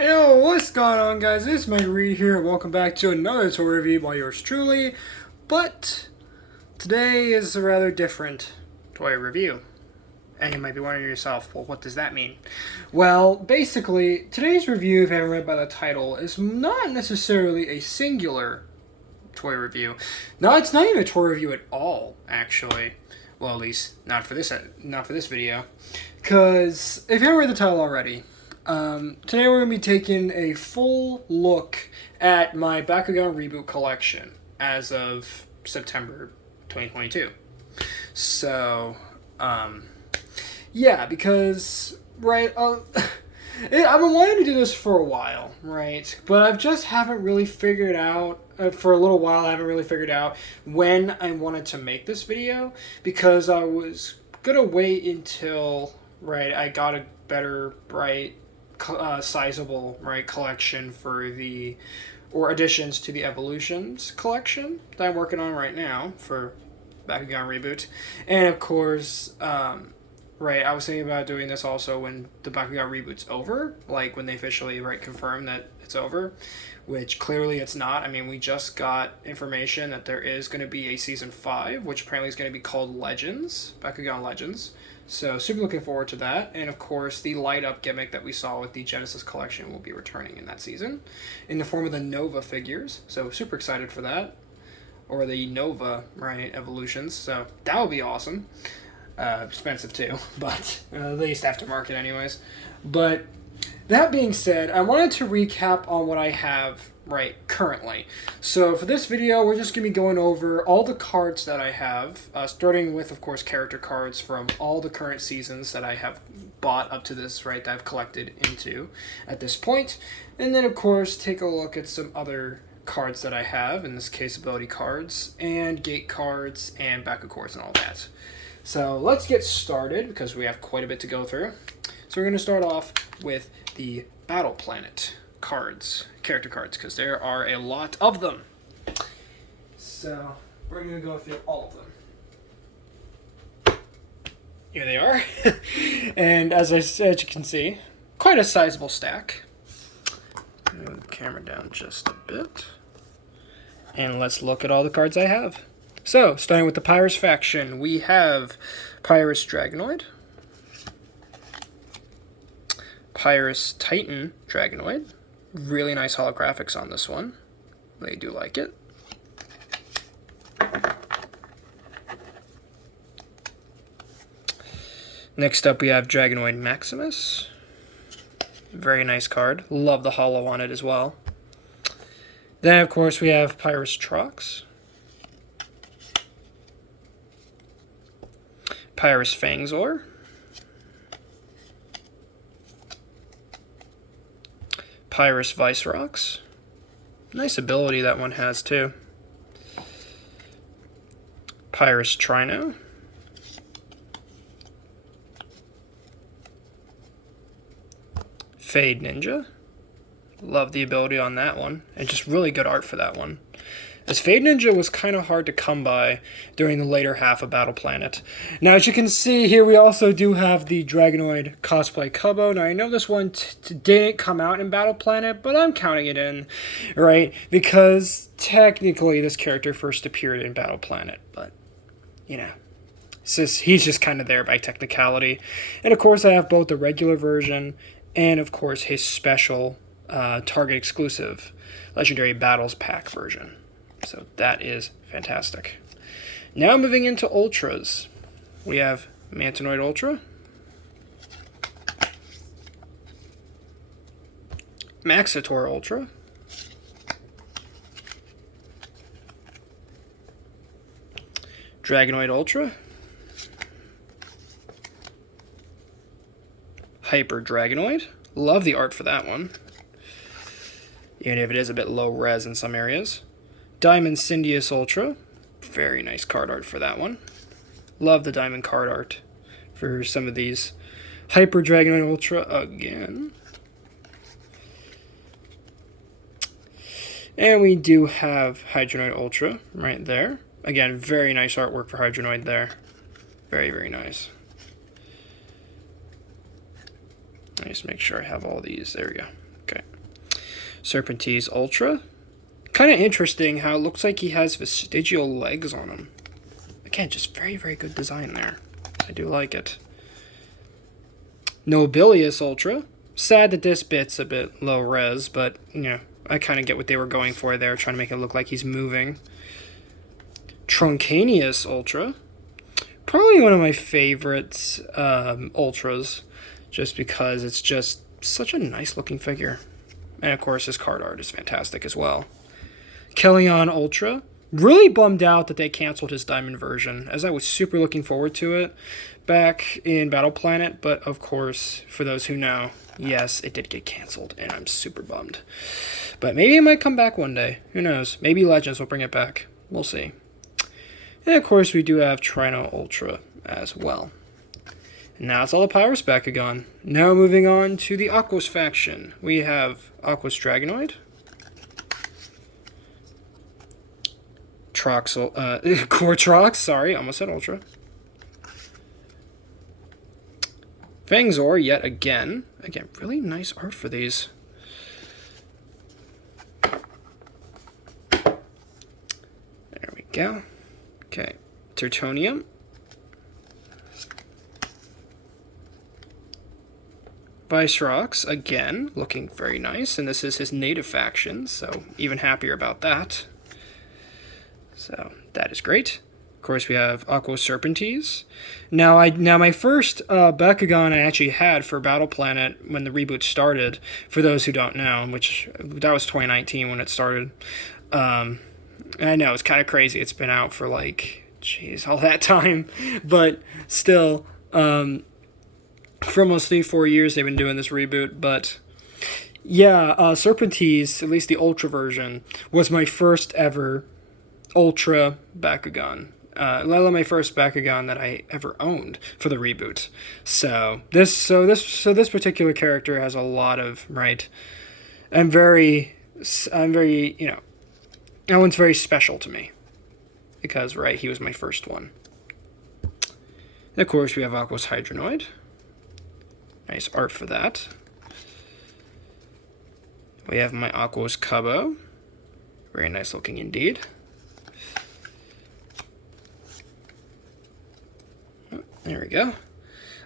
Yo, what's going on, guys? It's MRGang here. Welcome back to another toy review by yours truly. But today is a rather different toy review. And you might be wondering to yourself, well, what does that mean? Well, basically, today's review, if you haven't read by the title, is not necessarily a singular toy review. No, it's not even a toy review at all, actually. Well, at least not for this video. Because if you haven't read the title already, today we're going to be taking a full look at my Bakugan Reboot collection as of September 2022. So, yeah, because, right, I've been wanting to do this for a while, right, but I just haven't really figured out, for a little while I haven't really figured out when I wanted to make this video, because I was going to wait until, right, I got a better, right, sizable, right, collection for or additions to the Evolutions collection that I'm working on right now for Bakugan Reboot. And of course, right, I was thinking about doing this also when the Bakugan Reboot's over, like when they officially, right, confirm that it's over, which clearly it's not. I mean, we just got information that there is going to be a Season 5, which apparently is going to be called Legends, Bakugan Legends. So, super looking forward to that. And of course, the light up gimmick that we saw with the Genesis collection will be returning in that season in the form of the Nova figures. So, super excited for that. Or the Nova, right, evolutions. So, that will be awesome. Expensive too, but at least aftermarket anyways. But that being said, I wanted to recap on what I have right currently. So for this video, we're just going to be going over all the cards that I have, starting with, of course, character cards from all the current seasons that I have bought up to this, right, that I've collected into at this point. And then, of course, take a look at some other cards that I have, in this case, ability cards, and gate cards, and Bakugans and all that. So let's get started, because we have quite a bit to go through. So we're going to start off with the Battle Planet cards, character cards, because there are a lot of them. So we're going to go through all of them. Here they are. And as you can see, quite a sizable stack. Move the camera down just a bit. And let's look at all the cards I have. So, starting with the Pyrus faction, we have Pyrus Dragonoid, Pyrus Titan Dragonoid. Really nice holographics on this one. They do like it. Next up, we have Dragonoid Maximus. Very nice card. Love the holo on it as well. Then, of course, we have Pyrus Trox, Pyrus Fangzor, Pyrus Vicerox. Nice ability that one has too. Pyrus Trino, Fade Ninja. Love the ability on that one, and just really good art for that one. As Fade Ninja was kind of hard to come by during the later half of Battle Planet. Now, as you can see here, we also do have the Dragonoid Cosplay Kubo. Now, I know this one didn't come out in Battle Planet, but I'm counting it in, right? Because technically, this character first appeared in Battle Planet, but, you know, he's just kind of there by technicality. And, of course, I have both the regular version and, of course, his special Target exclusive Legendary Battles Pack version. So that is fantastic. Now moving into Ultras. We have Mantanoid Ultra, Maxitor Ultra, Dragonoid Ultra, Hyper Dragonoid. Love the art for that one, even if it is a bit low res in some areas. Diamond Syndius Ultra. Very nice card art for that one. Love the diamond card art for some of these. Hyper Dragonoid Ultra again. And we do have Hydronoid Ultra right there. Again, very nice artwork for Hydronoid there. Very, very nice. Let me just make sure I have all these. There we go. Okay. Serpentine Ultra. Kind of interesting how it looks like he has vestigial legs on him. Again, just very, very good design there. I do like it. Nobilius Ultra. Sad that this bit's a bit low res, but, you know, I kind of get what they were going for there, trying to make it look like he's moving. Truncanius Ultra. Probably one of my favorite Ultras, just because it's just such a nice looking figure. And of course, his card art is fantastic as well. Kellyon Ultra. Really bummed out that they canceled his Diamond version, as I was super looking forward to it back in Battle Planet, but of course, for those who know, yes, it did get canceled, and I'm super bummed. But maybe it might come back one day. Who knows? Maybe Legends will bring it back. We'll see. And of course, we do have Trino Ultra as well. And now it's all the Pyrus Bakugan. Now moving on to the Aquos faction. We have Aquos Dragonoid. Cortrox, sorry, almost said Ultra. Fangzor, yet again. Again, really nice art for these. There we go. Okay, Tertonium. Vicerox, again, looking very nice, and this is his native faction, so even happier about that. So, that is great. Of course, we have Aquos Serpentines. Now, my first Bakugan I actually had for Battle Planet when the reboot started, for those who don't know, which, that was 2019 when it started. I know, it's kind of crazy. It's been out for, like, jeez, all that time. But still, for almost 3-4 years they've been doing this reboot. But, yeah, Serpentines, at least the Ultra version, was my first ever Ultra Bakugan. My first Bakugan that I ever owned for the reboot. So this particular character has a lot of, right. I'm very, you know, that one's very special to me because, right, he was my first one. And of course, we have Aquos Hydronoid. Nice art for that. We have my Aquos Cubbo. Very nice looking indeed. There we go.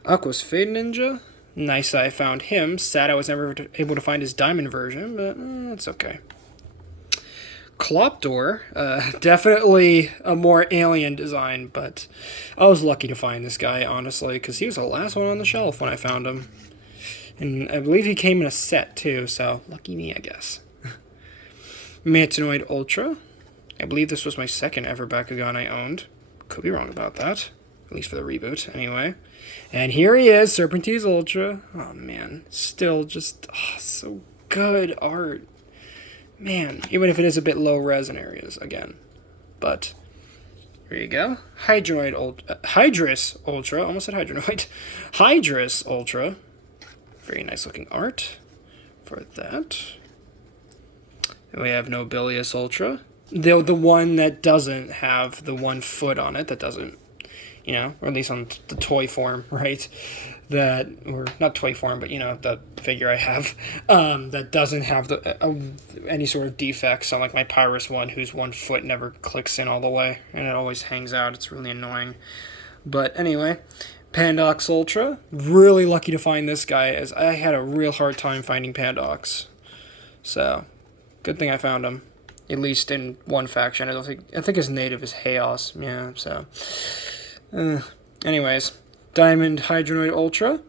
Aquos Fade Ninja. Nice I found him. Sad I was never able to find his Diamond version, but it's okay. Klopdor. Definitely a more alien design, but I was lucky to find this guy, honestly, because he was the last one on the shelf when I found him. And I believe he came in a set, too, so lucky me, I guess. Mantanoid Ultra. I believe this was my second ever Bakugan I owned. Could be wrong about that. At least for the reboot, anyway. And here he is, Serpentine Ultra. Oh, man. Still just so good art. Man, even if it is a bit low res in areas, again. But, here you go. Hydrus Ultra. Almost said Hydronoid. Hydrus Ultra. Very nice looking art for that. And we have Nobilius Ultra. The one that doesn't have the 1 foot on it, that doesn't, you know, or at least on the toy form, right? That, or not toy form, but, you know, the figure I have, that doesn't have any sort of defects. Unlike my Pyrus one, whose 1 foot never clicks in all the way, and it always hangs out. It's really annoying. But anyway, Pandox Ultra. Really lucky to find this guy, as I had a real hard time finding Pandox. So, good thing I found him. At least in one faction. I think his native is Chaos. Yeah, so. Anyways, Diamond Hydronoid Ultra.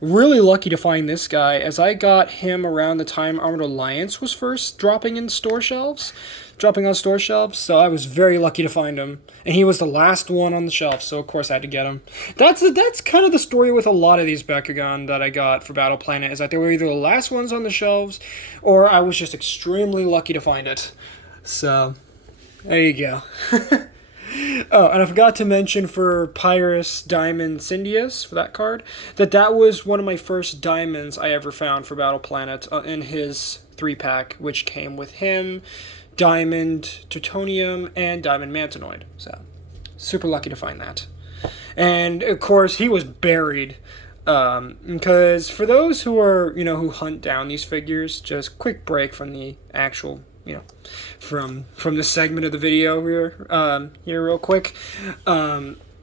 Really lucky to find this guy, as I got him around the time Armored Alliance was first dropping on store shelves, so I was very lucky to find him. And he was the last one on the shelf, so of course I had to get him. That's kind of the story with a lot of these Bakugan that I got for Battle Planet, is that they were either the last ones on the shelves, or I was just extremely lucky to find it. So, there you go. Oh, and I forgot to mention for Pyrus Diamond Syndius, for that card, that was one of my first diamonds I ever found for Battle Planet in his 3-pack, which came with him, Diamond Tertonium, and Diamond Mantanoid. So, super lucky to find that. And, of course, he was buried Because for those who are, who hunt down these figures, just quick break from the actual, from the segment of the video here real quick.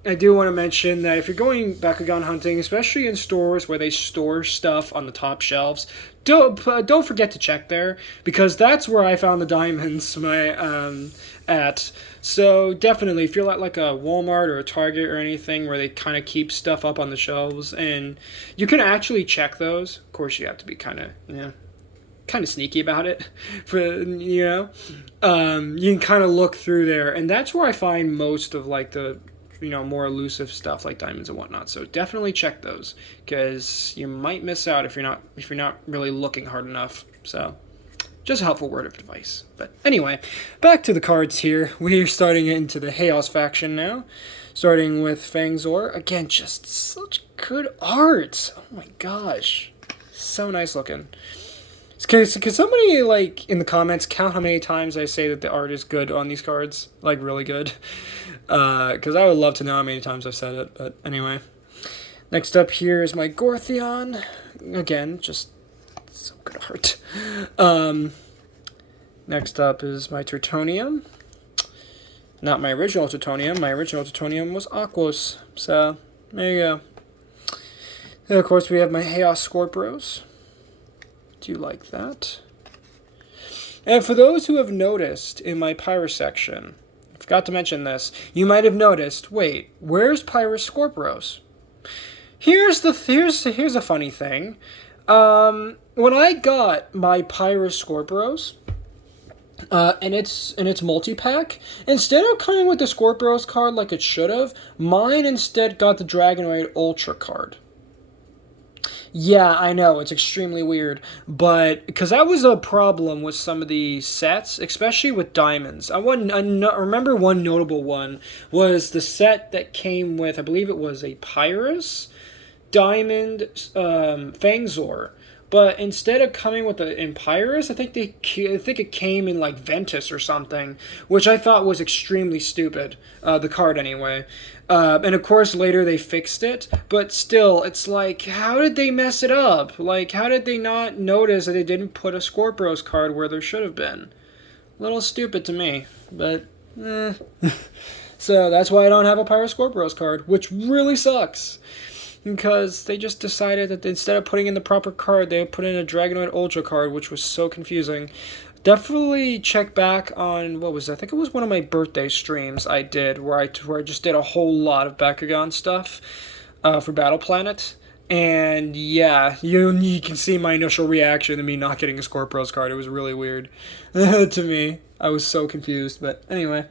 I do want to mention that if you're going Bakugan hunting, especially in stores where they store stuff on the top shelves, don't forget to check there, because that's where I found the diamonds at. So definitely, if you're at like a Walmart or a Target or anything where they kind of keep stuff up on the shelves, and you can actually check those. Of course, you have to be kind of sneaky about it, you can kind of look through there, and that's where I find most of like the more elusive stuff like diamonds and whatnot. So definitely check those, because you might miss out if you're not really looking hard enough. So just a helpful word of advice. But anyway, back to the cards here. We're starting into the Chaos faction now, starting with Fangzor. Again, just such good art. Oh my gosh, so nice looking. Could somebody, like, in the comments count how many times I say that the art is good on these cards? Like, really good? Because I would love to know how many times I've said it, but anyway. Next up here is my Gortheon. Again, just so good art. Next up is my Tertonium. Not my original Tertonium. My original Tertonium was Aquos. So, there you go. And of course, we have my Chaos Scorpios. Do you like that? And for those who have noticed in my Pyrus section, I forgot to mention this, you might have noticed, wait, where's Pyrus Scorpios? Here's a funny thing. When I got my Pyrus Scorpios, and its multi-pack, instead of coming with the Scorpios card like it should have, mine instead got the Dragonoid Ultra card. Yeah, I know, it's extremely weird, but because that was a problem with some of the sets, especially with diamonds. I remember one notable one was the set that came with, I believe it was a Pyrus, Diamond, Fangzor. But instead of coming with the Pyrus, I think it came in like Ventus or something, which I thought was extremely stupid. The card anyway. And of course later they fixed it, but still, it's like, how did they mess it up? Like, how did they not notice that they didn't put a Scorpios card where there should have been? A little stupid to me, but So that's why I don't have a Pyrus Scorpios card, which really sucks. Because they just decided that instead of putting in the proper card, they would put in a Dragonoid Ultra card, which was so confusing. Definitely check back on, what was it? I think it was one of my birthday streams I did, where I just did a whole lot of Bakugan stuff for Battle Planet. And yeah, you can see my initial reaction to me not getting a Scorpios card. It was really weird to me. I was so confused. But anyway,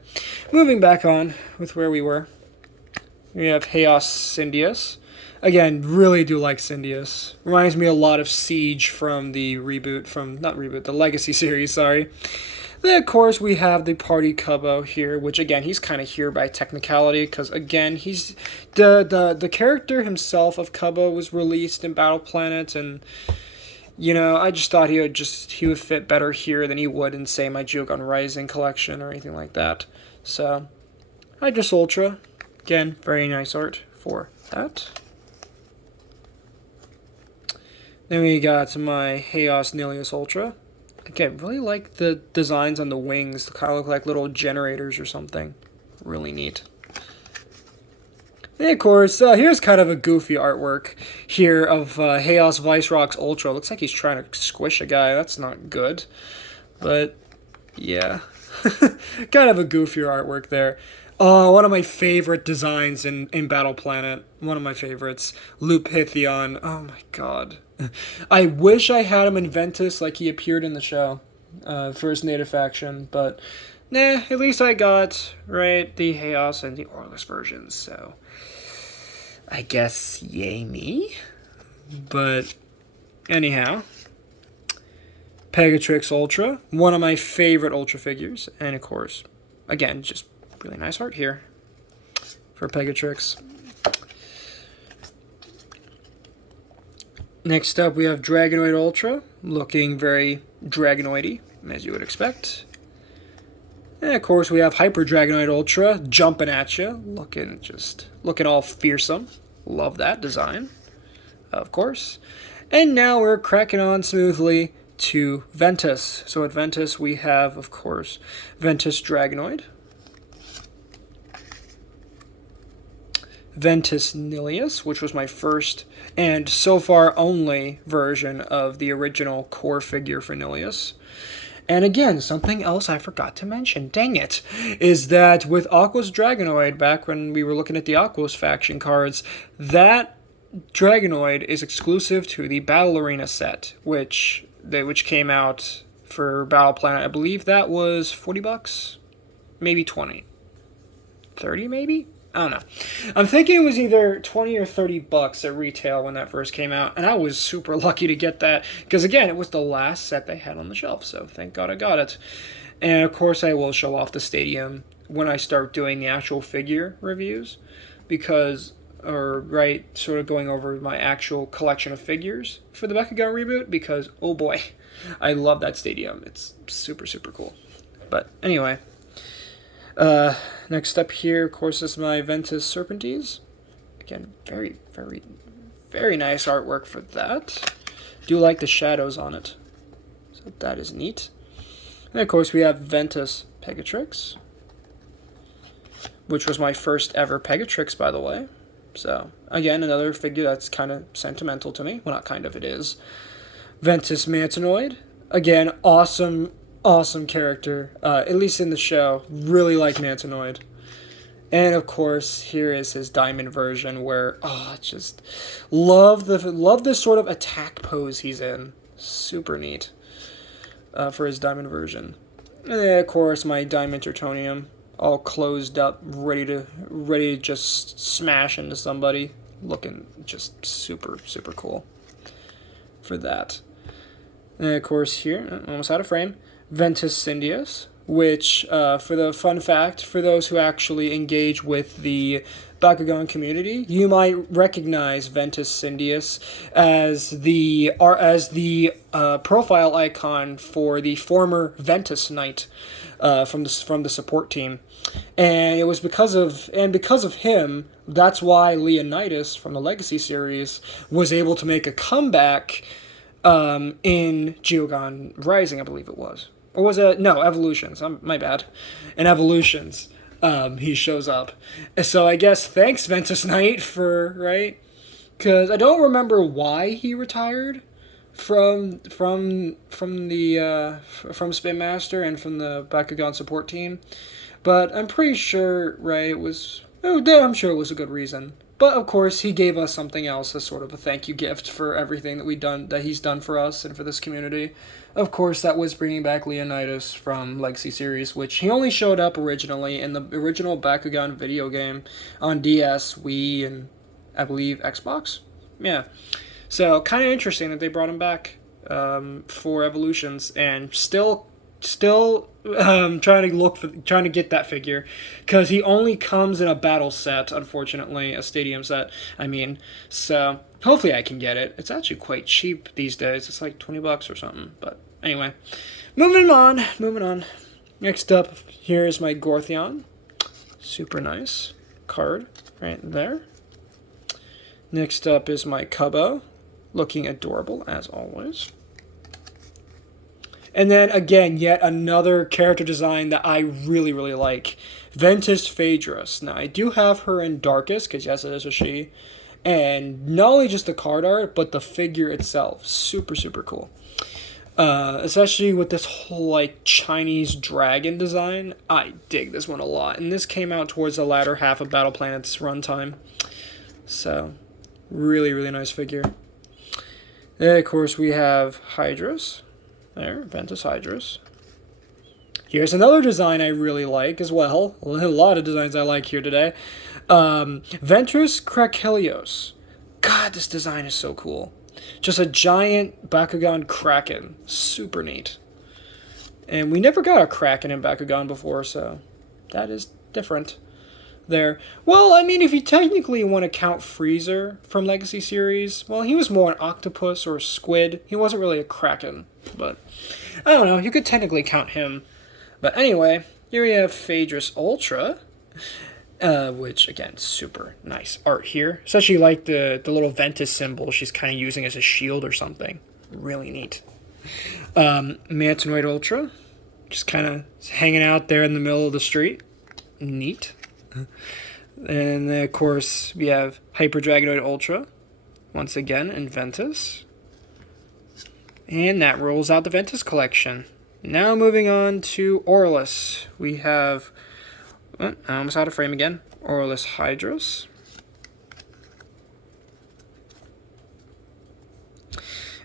moving back on with where we were. We have Chaos Syndius. Again, really do like Syndius. Reminds me a lot of Siege from the the Legacy series, sorry. Then, of course, we have the Party Cubbo here, which, again, he's kind of here by technicality, because, again, he's... The character himself of Cubbo was released in Battle Planet, and, I just thought he would fit better here than he would in, say, my Jugon Rising collection or anything like that. So, Hydrus Ultra. Again, very nice art for that. Then we got my Chaos Nilius Ultra. Again, really like the designs on the wings. They kind of look like little generators or something. Really neat. And of course, here's kind of a goofy artwork here of Chaos Vicerox Ultra. Looks like he's trying to squish a guy. That's not good. But, yeah. Kind of a goofier artwork there. Oh, one of my favorite designs in Battle Planet. One of my favorites. Lupithion. Oh my god. I wish I had him in Ventus like he appeared in the show for his native faction, but nah, at least I got, right, the Chaos and the Orless versions, so I guess yay me. But anyhow, Pegatrix Ultra, one of my favorite Ultra figures, and of course, again, just really nice art here for Pegatrix. Next up, we have Dragonoid Ultra, looking very Dragonoidy, as you would expect. And of course, we have Hyper Dragonoid Ultra, jumping at you, looking all fearsome. Love that design. of course. And now we're cracking on smoothly to Ventus. So at Ventus we have, of course, Ventus Dragonoid, Ventus Nilius, which was my first and so far only version of the original core figure for Nilius. And again, something else I forgot to mention, dang it, is that with Aqua's Dragonoid, back when we were looking at the Aqua's faction cards, that Dragonoid is exclusive to the Battle Arena set, which came out for Battle Planet. I believe that was $40, maybe 20, 30 maybe. I don't know. I'm thinking it was either 20 or 30 bucks at retail when that first came out, and I was super lucky to get that because again, it was the last set they had on the shelf, so thank God I got it. And of course, I will show off the stadium when I start doing the actual figure reviews, sort of going over my actual collection of figures for the Bakugan reboot, because oh boy, I love that stadium. It's super, super cool. But anyway, next up here, of course, is my Ventus Serpentes. Again, very, very, very nice artwork for that. Do like the shadows on it, so that is neat. And of course, we have Ventus Pegatrix, which was my first ever Pegatrix, by the way. So, again, another figure that's kind of sentimental to me. Well, not kind of, it is. Ventus Mantanoid. Again, awesome character, at least in the show. Really like Mantanoid. And, of course, here is his diamond version where, just love this sort of attack pose he's in. Super neat for his diamond version. And then, of course, my Diamond Tertonium, all closed up, ready to just smash into somebody, looking just super, super cool for that. And of course here, almost out of frame, Ventus Cindius, which, for the fun fact, for those who actually engage with the Bakugan community, you might recognize Ventus Cindius as the profile icon for the former Ventus Knight from the support team. And it was because of him, that's why Leonidas from the Legacy series was able to make a comeback in Geogon Rising, I believe it was. Or was it? No, Evolutions. My bad. In Evolutions, he shows up. So I guess thanks, Ventus Knight, right? Because I don't remember why he retired from Spin Master and from the Bakugan support team. But I'm pretty sure, right, I'm sure it was a good reason. But of course, he gave us something else as sort of a thank you gift for everything that he's done for us and for this community. Of course, that was bringing back Leonidas from Legacy series, which he only showed up originally in the original Bakugan video game on DS, Wii, and I believe Xbox. Yeah, so kind of interesting that they brought him back for Evolutions, and still trying to get that figure, because he only comes in a battle set, unfortunately, a stadium set, I mean. So hopefully I can get it. It's actually quite cheap these days. It's like $20 or something. But anyway, moving on. Next up here is my Gortheon. Super nice card right there. Next up is my Cubbo, looking adorable as always. And then, again, yet another character design that I really, really like. Ventus Phaedrus. Now, I do have her in Darkest, because yes, it is a she. And not only just the card art, but the figure itself. Super, super cool. Especially with this whole, Chinese dragon design. I dig this one a lot. And this came out towards the latter half of Battle Planet's runtime. So, really, really nice figure. Then, of course, we have Hydrus. There, Ventus Hydrus. Here's another design I really like as well. A lot of designs I like here today. Ventus Krakelios. God, this design is so cool. Just a giant Bakugan Kraken. Super neat. And we never got a Kraken in Bakugan before, so that is different there. Well, I mean, if you technically want to count Freezer from Legacy series, well, he was more an octopus or a squid. He wasn't really a Kraken, but I don't know. You could technically count him. But anyway, here we have Phaedrus Ultra. which again, super nice art here. Especially like the little Ventus symbol she's kind of using as a shield or something. Really neat. Mantanoid Ultra, just kind of hanging out there in the middle of the street. Neat. And then, of course, we have Hyper Dragonoid Ultra, once again, in Ventus. And that rolls out the Ventus collection. Now moving on to Aurelus. We have, I almost out of frame again, Aurelus Hydros.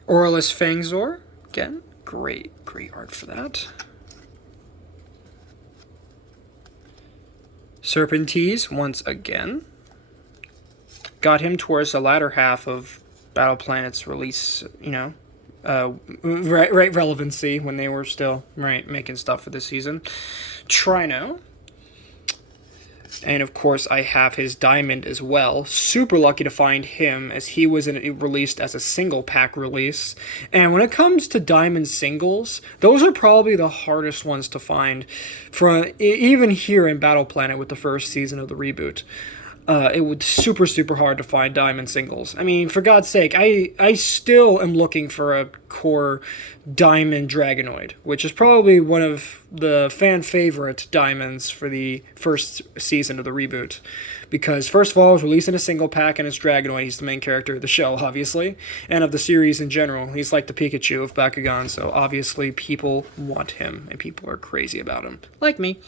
Aurelus Fangzor, again, great art for that. Serpentese, once again. Got him towards the latter half of Battle Planet's release, right relevancy when they were still, making stuff for this season. Trino. And, of course, I have his Diamond as well. Super lucky to find him, as he was released as a single-pack release. And when it comes to Diamond singles, those are probably the hardest ones to find, even here in Battle Planet with the first season of the reboot. It was super hard to find Diamond singles. I mean, for God's sake, I still am looking for a core Diamond Dragonoid, which is probably one of the fan favorite Diamonds for the first season of the reboot. Because, first of all, it's released in a single pack, and it's Dragonoid. He's the main character of the show, obviously, and of the series in general. He's like the Pikachu of Bakugan, so obviously people want him, and people are crazy about him, like me.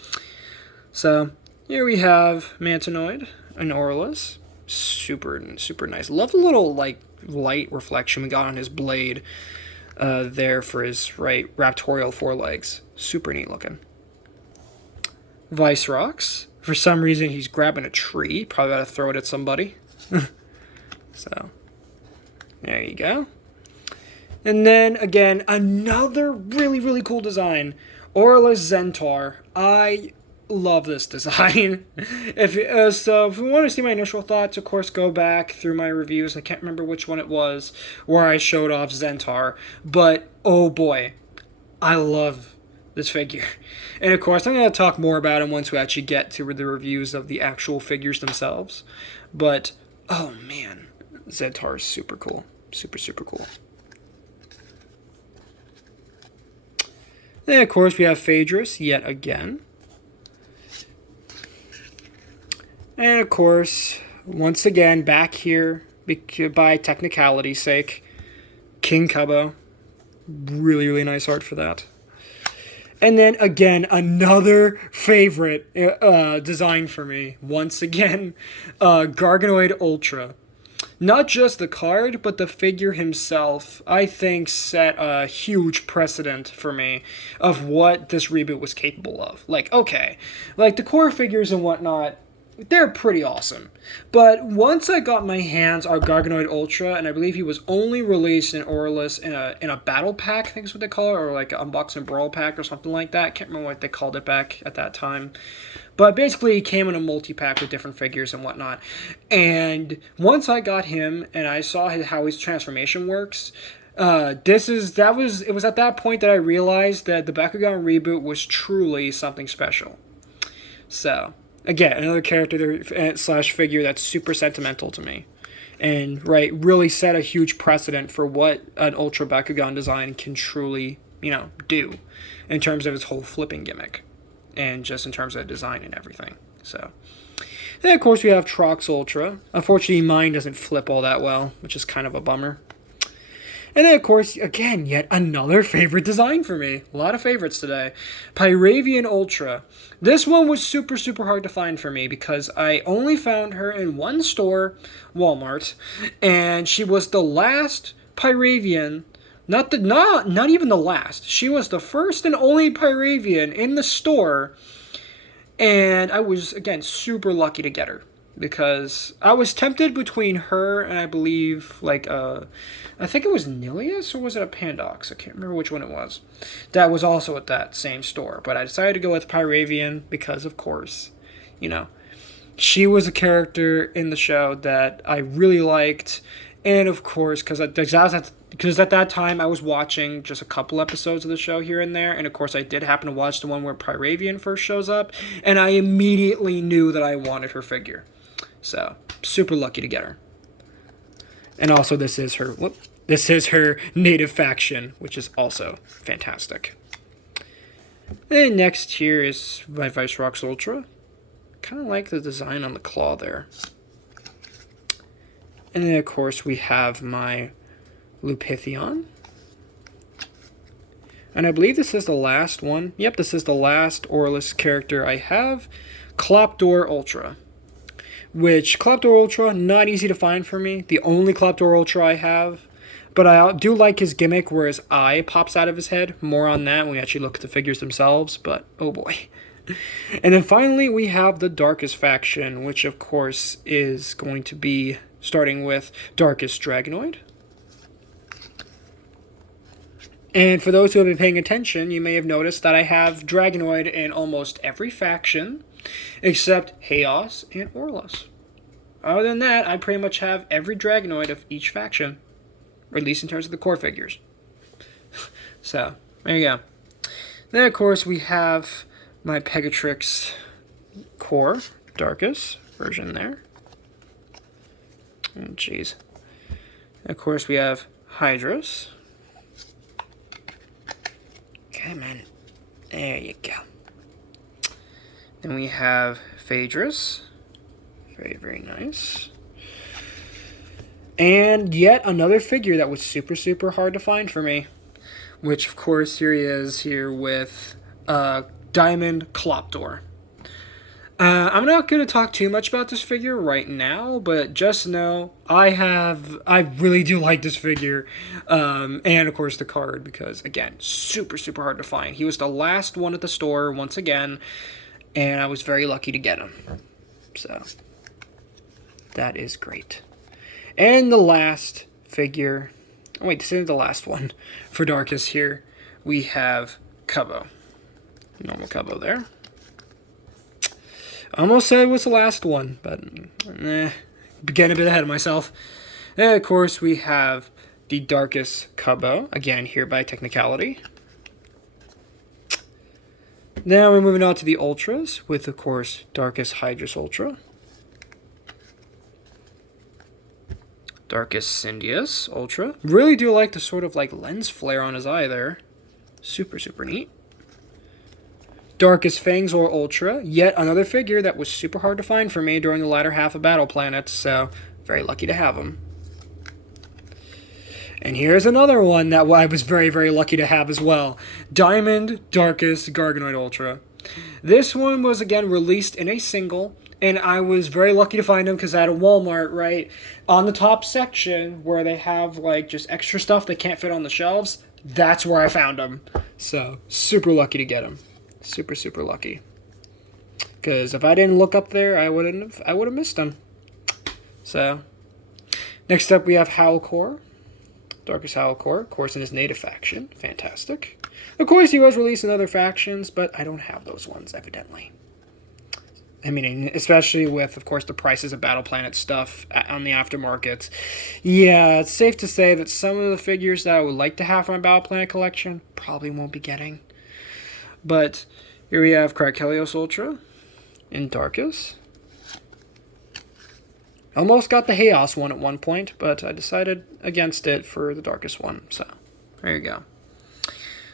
So, here we have Mantanoid. An Aurelus, super nice. Love the little light reflection we got on his blade there for his raptorial forelegs. Super neat looking. Vicerox. For some reason he's grabbing a tree. Probably got to throw it at somebody. So there you go. And then again another really cool design. Aurelus Zentar. I love this design. If you want to see my initial thoughts, of course, go back through my reviews. I can't remember which one it was where I showed off Zentar, but oh boy, I love this figure. And of course, I'm going to talk more about him once we actually get to the reviews of the actual figures themselves. But oh man, Zentar is super cool. Super cool. Then of course we have Phaedrus yet again. And of course, once again, back here, by technicality's sake, King Cubbo. Really nice art for that. And then again, another favorite design for me. Once again, Garganoid Ultra. Not just the card, but the figure himself, I think, set a huge precedent for me of what this reboot was capable of. The core figures and whatnot, they're pretty awesome. But once I got my hands on Garganoid Ultra, and I believe he was only released in Aurelus in a battle pack, I think is what they call it, or like an Unbox and Brawl pack or something like that. I can't remember what they called it back at that time. But basically, he came in a multi-pack with different figures and whatnot. And once I got him and I saw how his transformation works, it was at that point that I realized that the Bakugan reboot was truly something special. So again, another character / figure that's super sentimental to me. And, really set a huge precedent for what an Ultra Bakugan design can truly, do in terms of its whole flipping gimmick. And just in terms of design and everything. So, then of course we have Trox Ultra. Unfortunately, mine doesn't flip all that well, which is kind of a bummer. And then, of course, again, yet another favorite design for me. A lot of favorites today. Pyravian Ultra. This one was super hard to find for me because I only found her in one store, Walmart, and she was the last Pyravian. Not even the last. She was the first and only Pyravian in the store, and I was, again, super lucky to get her. Because I was tempted between her and I believe, I think it was Nilius, or was it a Pandox? I can't remember which one it was. That was also at that same store. But I decided to go with Pyravian because, of course, she was a character in the show that I really liked. And, of course, because I was at, because at that time I was watching just a couple episodes of the show here and there, and of course I did happen to watch the one where Pyravian first shows up, and I immediately knew that I wanted her figure. So, super lucky to get her. And also this is her native faction, which is also fantastic. And next here is my Vicerox Ultra. Kind of like the design on the claw there. And then of course we have my Lupithion. And I believe this is the last one. Yep, this is the last Aurelus character I have. Klopdor Ultra. Which, Klopdor Ultra, not easy to find for me. The only Klopdor Ultra I have. But I do like his gimmick where his eye pops out of his head. More on that when we actually look at the figures themselves. But, oh boy. And then finally we have the Darkest faction. Which, of course, is going to be starting with Darkest Dragonoid. And for those who have been paying attention, you may have noticed that I have Dragonoid in almost every faction, except Chaos and Aurelus. Other than that, I pretty much have every Dragonoid of each faction, or at least in terms of the core figures. So, there you go. Then, of course, we have my Pegatrix core, Darkest version there. Oh, jeez. Of course, we have Hydrus. Come on. There you go. Then we have Phaedrus. Very, very nice. And yet another figure that was super, super hard to find for me. Which, of course, here he is here with Diamond Klopdor. I'm not going to talk too much about this figure right now, but just know I really do like this figure, and of course the card, because again, super, super hard to find. He was the last one at the store once again, and I was very lucky to get him. So, that is great. And the last figure, oh wait, this isn't the last one for Darkest here. We have Cubbo. Normal Cubbo there. I almost said it was the last one, but getting a bit ahead of myself. And of course, we have the Darkest Cubbo, again here by technicality. Now we're moving on to the Ultras, with of course Darkest Hydrus Ultra, Darkest Syndius Ultra. Really do like the sort of like lens flare on his eye there. Super, super neat. Darkest Fangzor Ultra, yet another figure that was super hard to find for me during the latter half of Battle Planets, so very lucky to have him. And here's another one that I was very, very lucky to have as well. Diamond Darkest Garganoid Ultra. This one was, again, released in a single, and I was very lucky to find him because at a Walmart, right, on the top section where they have, like, just extra stuff that can't fit on the shelves, that's where I found him. So, super lucky to get him. Super, super lucky. Because if I didn't look up there, I would have missed him. So, next up we have Howlcore. Darkest Howlcore, of course, in his native faction. Fantastic. Of course, he was released in other factions, but I don't have those ones, evidently. I mean, especially with, of course, the prices of Battle Planet stuff on the aftermarket. Yeah, it's safe to say that some of the figures that I would like to have for my Battle Planet collection probably won't be getting. But here we have Krakelios Ultra in Darkest. Almost got the Chaos one at one point, but I decided against it for the Darkest one. So, there you go.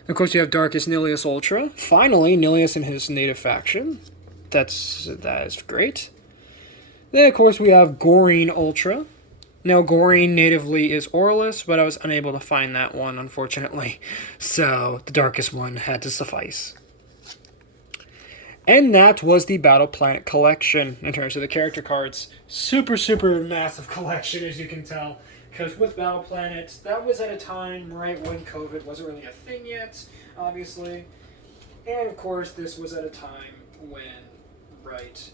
Of course, you have Darkest Nilius Ultra. Finally, Nilius in his native faction. That is great. Then, of course, we have Gorine Ultra. Now, Gorine natively is Aurelus, but I was unable to find that one, unfortunately. So, the Darkest one had to suffice. And that was the Battle Planet collection in terms of the character cards. Super, super massive collection, as you can tell. Because with Battle Planet, that was at a time, right, when COVID wasn't really a thing yet, obviously. And, of course, this was at a time when, right,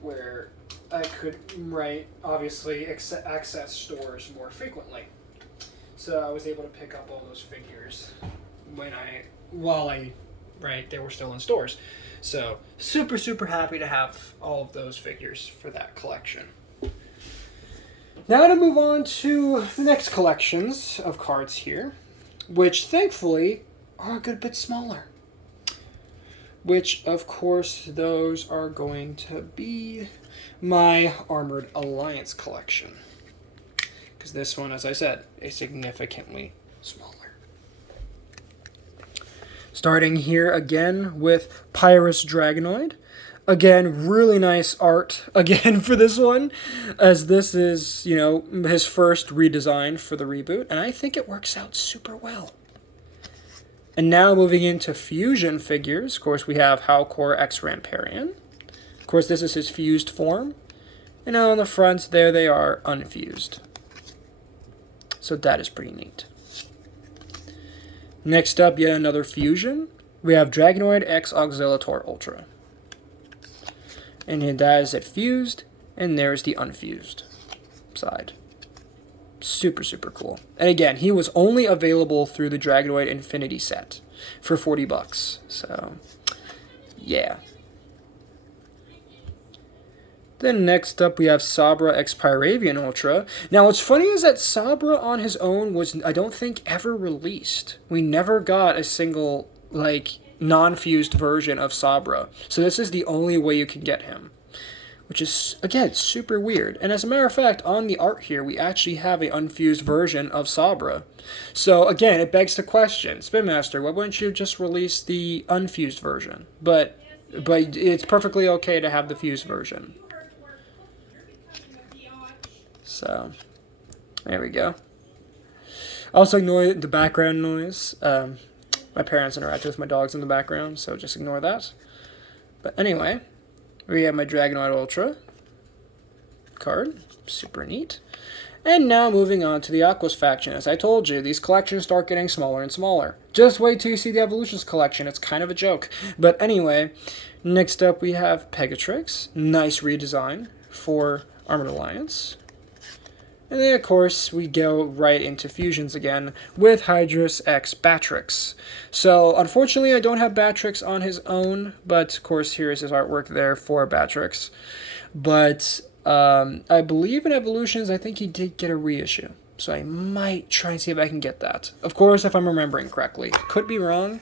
where I could, right, obviously access stores more frequently. So I was able to pick up all those figures while they were still in stores. So, super, super happy to have all of those figures for that collection. Now to move on to the next collections of cards here, which thankfully are a good bit smaller. Which, of course, those are going to be my Armored Alliance collection. Because this one, as I said, is significantly smaller. Starting here again with Pyrus Dragonoid. Again, really nice art again for this one, as this is, you know, his first redesign for the reboot, and I think it works out super well. And now moving into fusion figures, of course we have Halcor X Ramparian. Of course this is his fused form, and on the front there they are unfused. So that is pretty neat. Next up, yet another fusion. We have Dragonoid X Auxiliator Ultra. And that is it fused, and there's the unfused side. Super, super cool. And again, he was only available through the Dragonoid Infinity set for $40. So, yeah. Then next up we have Sabra X Pyravian Ultra. Now what's funny is that Sabra on his own was, I don't think, ever released. We never got a single, like, non-fused version of Sabra. So this is the only way you can get him. Which is, again, super weird. And as a matter of fact, on the art here, we actually have an unfused version of Sabra. So again, it begs the question, Spin Master, why wouldn't you just release the unfused version? But it's perfectly okay to have the fused version. So, there we go. Also ignore the background noise. My parents interact with my dogs in the background, so just ignore that. But anyway, we have my Dragonoid Ultra card. Super neat. And now moving on to the Aquos faction. As I told you, these collections start getting smaller and smaller. Just wait till you see the Evolutions collection. It's kind of a joke. But anyway, next up we have Pegatrix. Nice redesign for Armored Alliance. And then, of course, we go right into fusions again with Hydrus X Batrix. So, unfortunately, I don't have Batrix on his own, but, of course, here is his artwork there for Batrix. But I believe in Evolutions, I think he did get a reissue. So I might try and see if I can get that. Of course, if I'm remembering correctly. Could be wrong.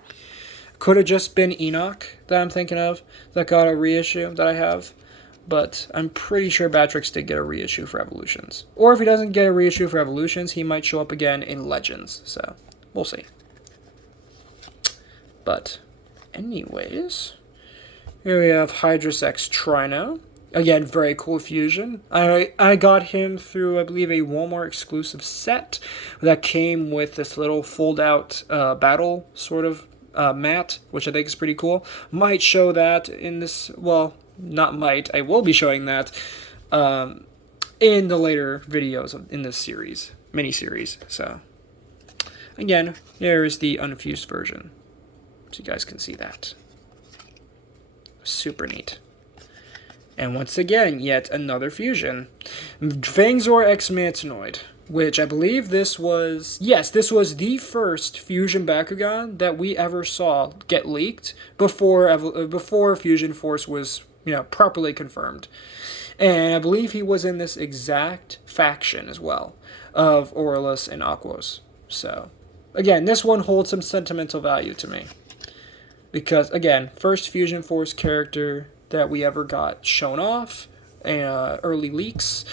Could have just been Enoch that I'm thinking of that got a reissue that I have. But I'm pretty sure Batrix did get a reissue for Evolutions. Or if he doesn't get a reissue for Evolutions, he might show up again in Legends. So, we'll see. But, anyways, here we have Hydrus X Trino. Again, very cool fusion. I got him through, I believe, a Walmart exclusive set that came with this little fold-out battle sort of mat, which I think is pretty cool. Might show that in this, well, not might, I will be showing that in the later videos in this series, mini-series. So, again, here is the unfused version, so you guys can see that. Super neat. And once again, yet another fusion. Fangzor X Mantinoid, which I believe this was, yes, this was the first Fusion Bakugan that we ever saw get leaked before Fusion Force was, you know, properly confirmed. And I believe he was in this exact faction as well of Aurelus and Aquos. So, again, this one holds some sentimental value to me. Because, again, first Fusion Force character that we ever got shown off, early leaks.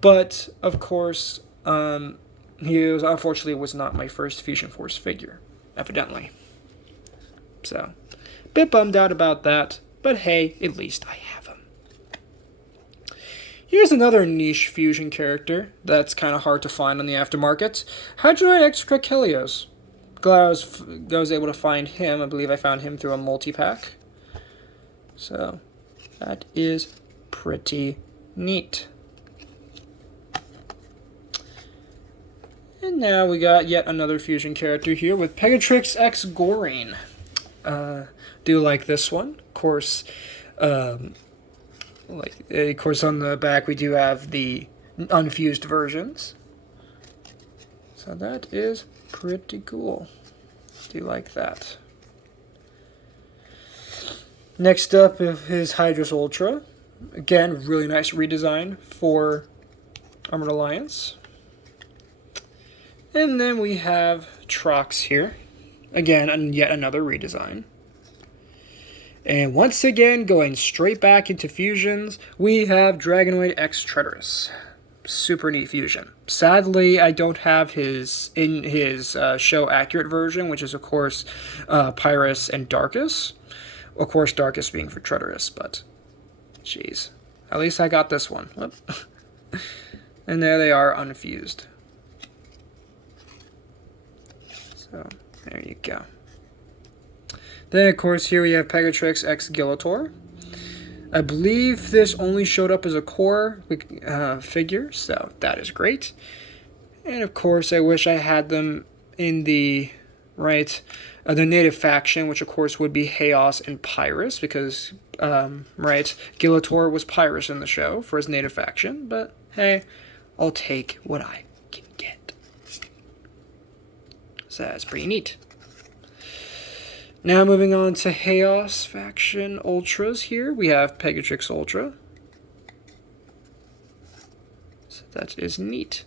But, of course, he was, unfortunately, was not my first Fusion Force figure, evidently. So, bit bummed out about that, but hey, at least I have him. Here's another niche fusion character that's kind of hard to find on the aftermarket. Hydroid X Krakelios. Glad I was able to find him. I believe I found him through a multi-pack. So, that is pretty neat. And now we got yet another fusion character here with Pegatrix X Gorine. Do like this one. Of course, on the back we do have the unfused versions. So that is pretty cool. Do like that. Next up is Hydrus Ultra. Again, really nice redesign for Armored Alliance. And then we have Trox here. Again, and yet another redesign. And once again, going straight back into fusions, we have Dragonoid X Treacherous. Super neat fusion. Sadly, I don't have his show accurate version, which is of course Pyrus and Darkus. Of course, Darkus being for Treacherous, but jeez, at least I got this one. Whoop. And there they are, unfused. So there you go. Then, of course, here we have Pegatrix X Gillator. I believe this only showed up as a core figure, so that is great. And, of course, I wish I had them in the native faction, which, of course, would be Chaos and Pyrus, because, Gillator was Pyrus in the show for his native faction. But, hey, I'll take what I can get. So that's pretty neat. Now moving on to Chaos Faction Ultras here. We have Pegatrix Ultra. So that is neat.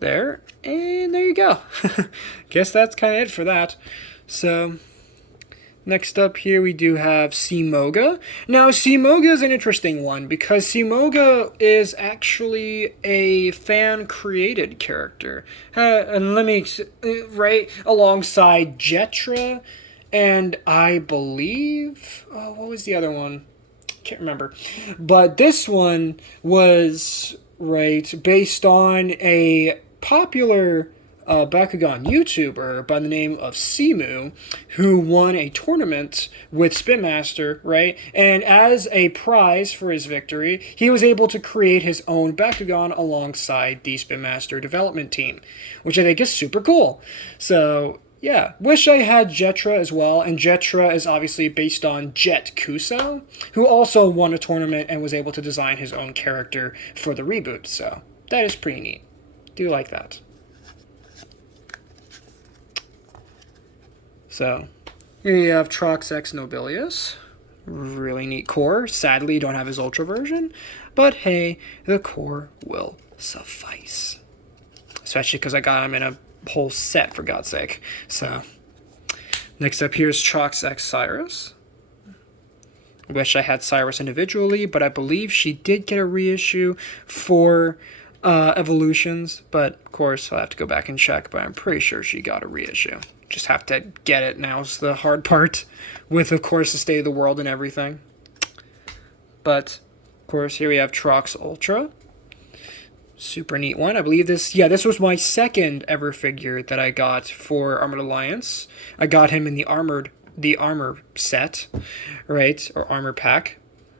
There. And there you go. Guess that's kind of it for that. So next up here we do have Seamoga. Now Seamoga is an interesting one because Seamoga is actually a fan-created character. And let me, alongside Jetra. And I believe, what was the other one? Can't remember. But this one was, based on a popular Bakugan YouTuber by the name of Simu, who won a tournament with Spin Master, And as a prize for his victory, he was able to create his own Bakugan alongside the Spin Master development team, which I think is super cool. So yeah, wish I had Jetra as well, and Jetra is obviously based on Jet Kuso, who also won a tournament and was able to design his own character for the reboot, so that is pretty neat. Do like that. So, here you have Trox X Nobilius. Really neat core. Sadly, you don't have his Ultra version, but hey, the core will suffice. Especially because I got him in a whole set, for God's sake. So next up here is Trox X Cyrus. I wish I had Cyrus individually, but I believe she did get a reissue for Evolutions, but of course I'll have to go back and check, but I'm pretty sure she got a reissue. Just have to get it now is the hard part, with of course the state of the world and everything. But of course here we have Trox Ultra. Super neat one. I believe this was my second ever figure that I got for Armored Alliance. I got him in the armor set, or armor pack,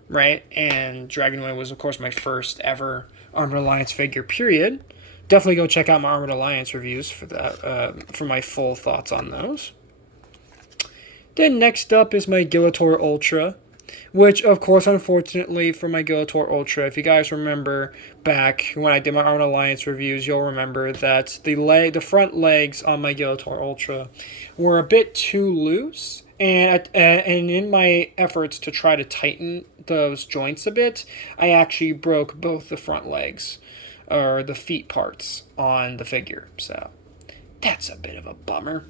And Dragonoid was, of course, my first ever Armored Alliance figure, period. Definitely go check out my Armored Alliance reviews for that, for my full thoughts on those. Then next up is my Gillator Ultra, which, of course, unfortunately for my Gillator Ultra, if you guys remember back when I did my Armored Alliance reviews, you'll remember that the front legs on my Gillator Ultra were a bit too loose. And in my efforts to try to tighten those joints a bit, I actually broke both the front legs, or the feet parts, on the figure. So that's a bit of a bummer.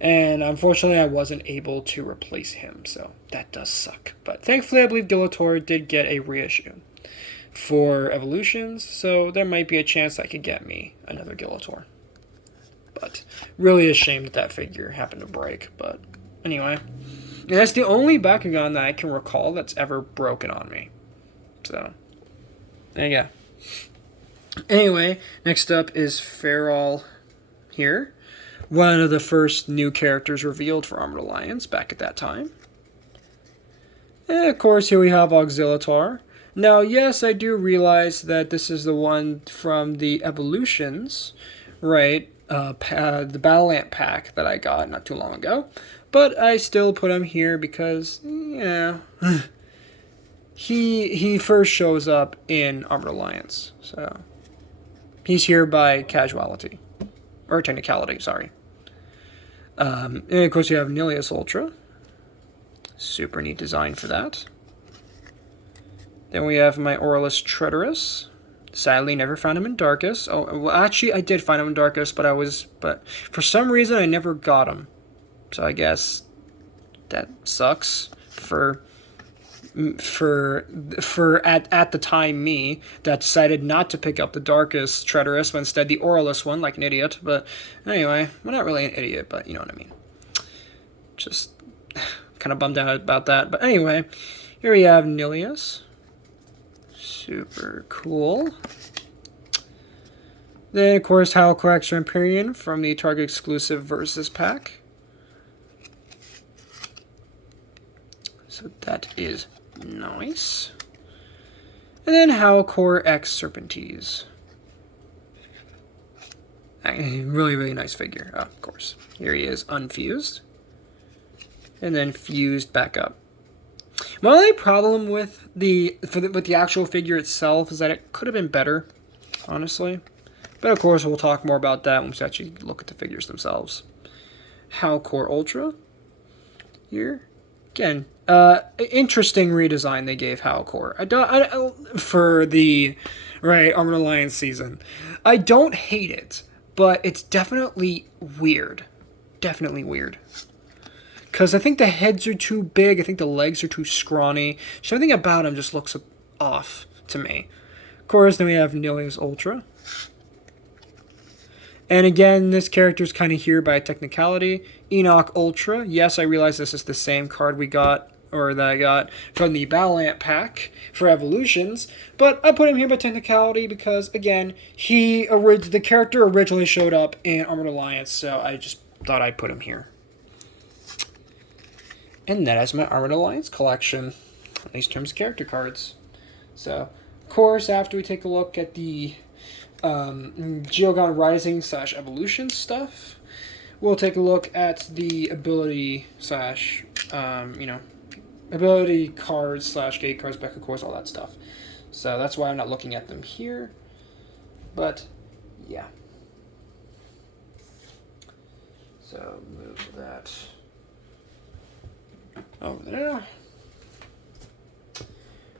And unfortunately, I wasn't able to replace him, so that does suck. But thankfully, I believe Gillator did get a reissue for Evolutions, so there might be a chance I could get me another Gillator. But really a shame that figure happened to break, but anyway. And that's the only Bakugan that I can recall that's ever broken on me. So, there you go. Anyway, next up is Feral here. One of the first new characters revealed for Armored Alliance back at that time. And of course, here we have Auxiliatar. Now, yes, I do realize that this is the one from the Evolutions, the Battle Ant pack that I got not too long ago. But I still put him here because, he first shows up in Armored Alliance. So, he's here by casualty. Or technicality, sorry. And of course you have Nilius Ultra. Super neat design for that. Then we have my Aurelus Treacherous. Sadly, never found him in Darkest. Oh, well, actually, I did find him in Darkest, but for some reason, I never got him. So I guess that sucks for at the time me that decided not to pick up the Darkest Treacherous, but instead the Auralus one, like an idiot. But anyway, I'm not really an idiot, but you know what I mean. Just kind of bummed out about that. But anyway, here we have Nilius. Super cool. Then, of course, Howlcore Extra Empyrean from the Target exclusive Versus pack. So that is nice. And then Howlcore X Serpentines. Really, really nice figure, of course. Here he is, unfused. And then fused back up. My only problem with the actual figure itself is that it could have been better, honestly. But of course, we'll talk more about that when we actually look at the figures themselves. Howlcore Ultra. Here. Again, interesting redesign they gave Howlcore. For the Armored Alliance season. I don't hate it, but it's definitely weird. Definitely weird. Because I think the heads are too big. I think the legs are too scrawny. So everything about him just looks off to me. Of course, then we have Nilius Ultra. And again, this character is kind of here by technicality. Enoch Ultra. Yes, I realize this is the same card we got, or that I got from the Battleant pack for Evolutions. But I put him here by technicality because, again, the character originally showed up in Armored Alliance, so I just thought I'd put him here. And that is my Armored Alliance collection, at least in terms of character cards. So, of course, after we take a look at the Geogon Rising / Evolution stuff, we'll take a look at the ability ability cards / gate cards, Becca cores, all that stuff. So that's why I'm not looking at them here. But, yeah. So, move that over there.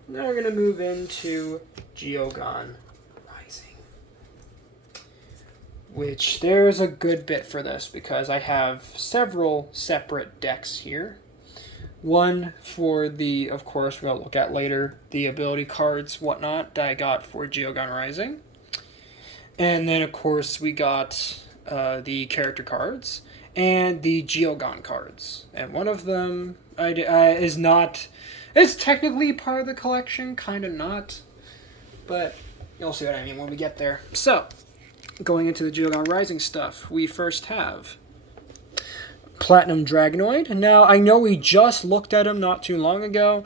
Now we're going to move into Geogon Rising. Which, there's a good bit for this, because I have several separate decks here. One for the, of course, we'll look at later, the ability cards, whatnot, that I got for Geogon Rising. And then, of course, we got the character cards and the Geogon cards. And one of them is not... It's technically part of the collection, kind of not. But you'll see what I mean when we get there. So, going into the Geogon Rising stuff, we first have Platinum Dragonoid. Now, I know we just looked at him not too long ago,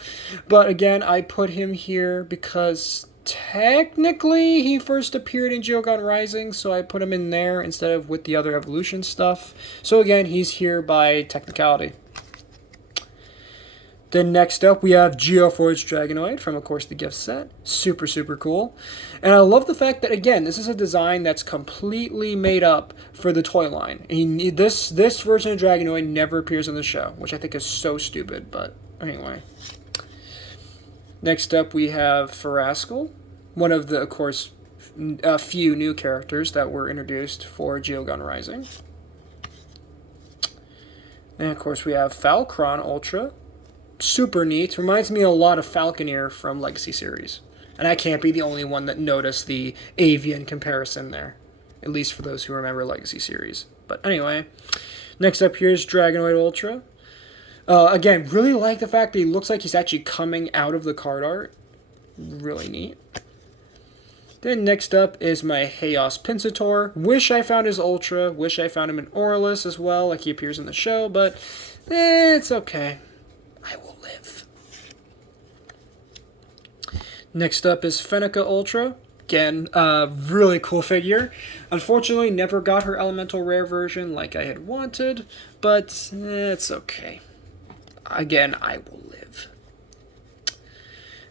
but again, I put him here because technically he first appeared in Geogon Rising, so I put him in there instead of with the other evolution stuff. So again, he's here by technicality. Then next up, we have Geoforged Dragonoid from, of course, the gift set. Super, super cool. And I love the fact that, again, this is a design that's completely made up for the toy line. This version of Dragonoid never appears in the show, which I think is so stupid, but anyway. Next up, we have Farascal, one of the, of course, a few new characters that were introduced for Geogon Rising. And, of course, we have Falcron Ultra. Super neat. Reminds me a lot of Falconeer from Legacy Series. And I can't be the only one that noticed the avian comparison there. At least for those who remember Legacy Series. But anyway, next up here is Dragonoid Ultra. Again, really like the fact that he looks like he's actually coming out of the card art. Really neat. Then next up is my Chaos Pincitor. Wish I found his Ultra. Wish I found him in Auralus as well, like he appears in the show. But it's okay. I will live. Next up is Fenneca Ultra. Again, really cool figure. Unfortunately, never got her elemental rare version like I had wanted, but it's okay. Again, I will live.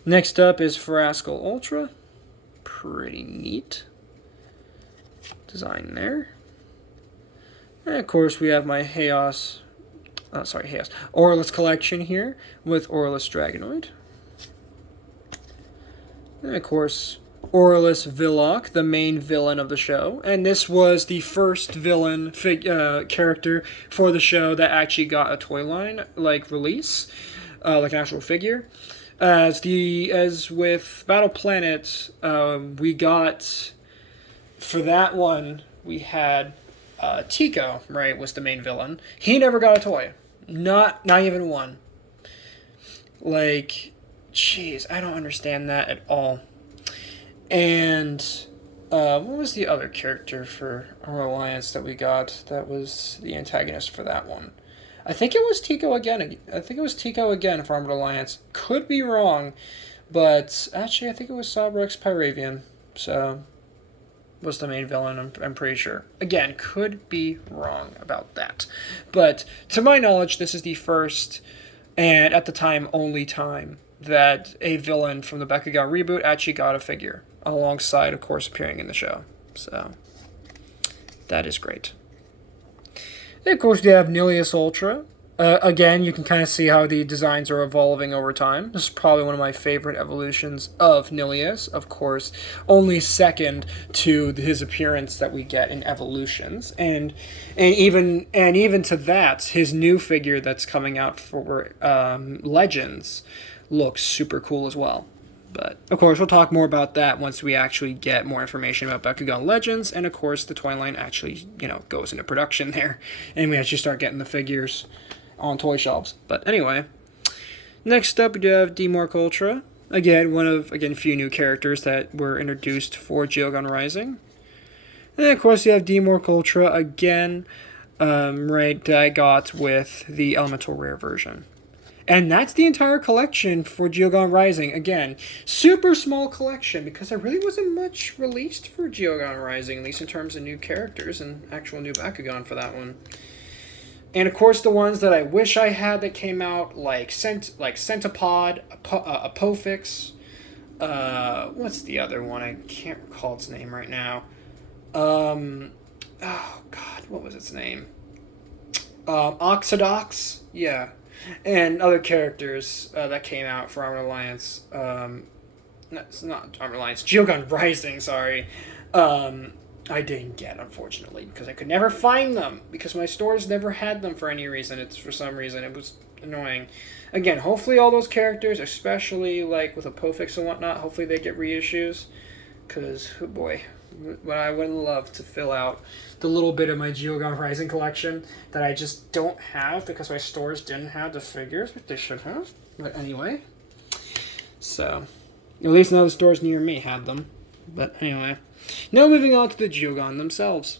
Next up is Farascal Ultra. Pretty neat design there. And of course, we have my Auralus collection here with Auralus Dragonoid. And of course, Orlis Villock, the main villain of the show, and this was the first villain character for the show that actually got a toy line release, like an actual figure. As with Battle Planet, we got for that one we had Tico, right, was the main villain. He never got a toy, not even one. Like, jeez, I don't understand that at all. And what was the other character for our alliance that we got that was the antagonist for that one? I think it was Tico again. For Armored Alliance. Could be wrong, but actually I think it was Sabrex Pyravian. So, was the main villain, I'm pretty sure. Again, could be wrong about that. But to my knowledge, this is the first, and at the time, only time, that a villain from the Bakugan reboot actually got a figure, alongside, of course, appearing in the show. So, that is great. And of course, we have Nilius Ultra. Again, you can kind of see how the designs are evolving over time. This is probably one of my favorite evolutions of Nilius. Of course, only second to his appearance that we get in Evolutions, and even to that, his new figure that's coming out for Legends looks super cool as well. But, of course, we'll talk more about that once we actually get more information about Bakugan Legends, and, of course, the toy line actually, goes into production there, and we actually start getting the figures on toy shelves. But, anyway, next up we do have D-Mark Ultra. Again, one of, few new characters that were introduced for Geogun Rising. And, of course, you have D-Mark Ultra again, that I got with the Elemental Rare version. And that's the entire collection for Geogun Rising. Again, super small collection because there really wasn't much released for Geogun Rising, at least in terms of new characters and actual new Bakugan for that one. And of course, the ones that I wish I had that came out, like Centipod, Apophix. What's the other one? I can't recall its name right now. Oh God, what was its name? Oxidox. Yeah. And other characters that came out for Armored Alliance. It's not Armored Alliance. Geogun Rising, sorry. I didn't get, unfortunately, because I could never find them. Because my stores never had them for any reason. For some reason. It was annoying. Again, hopefully all those characters, especially like with Apophix and whatnot, hopefully they get reissues. Because, oh boy, what I would love to fill out the little bit of my Geogun Rising collection that I just don't have because my stores didn't have the figures, which they should have. But anyway, so at least none of the stores near me had them. But anyway, now moving on to the Geogun themselves.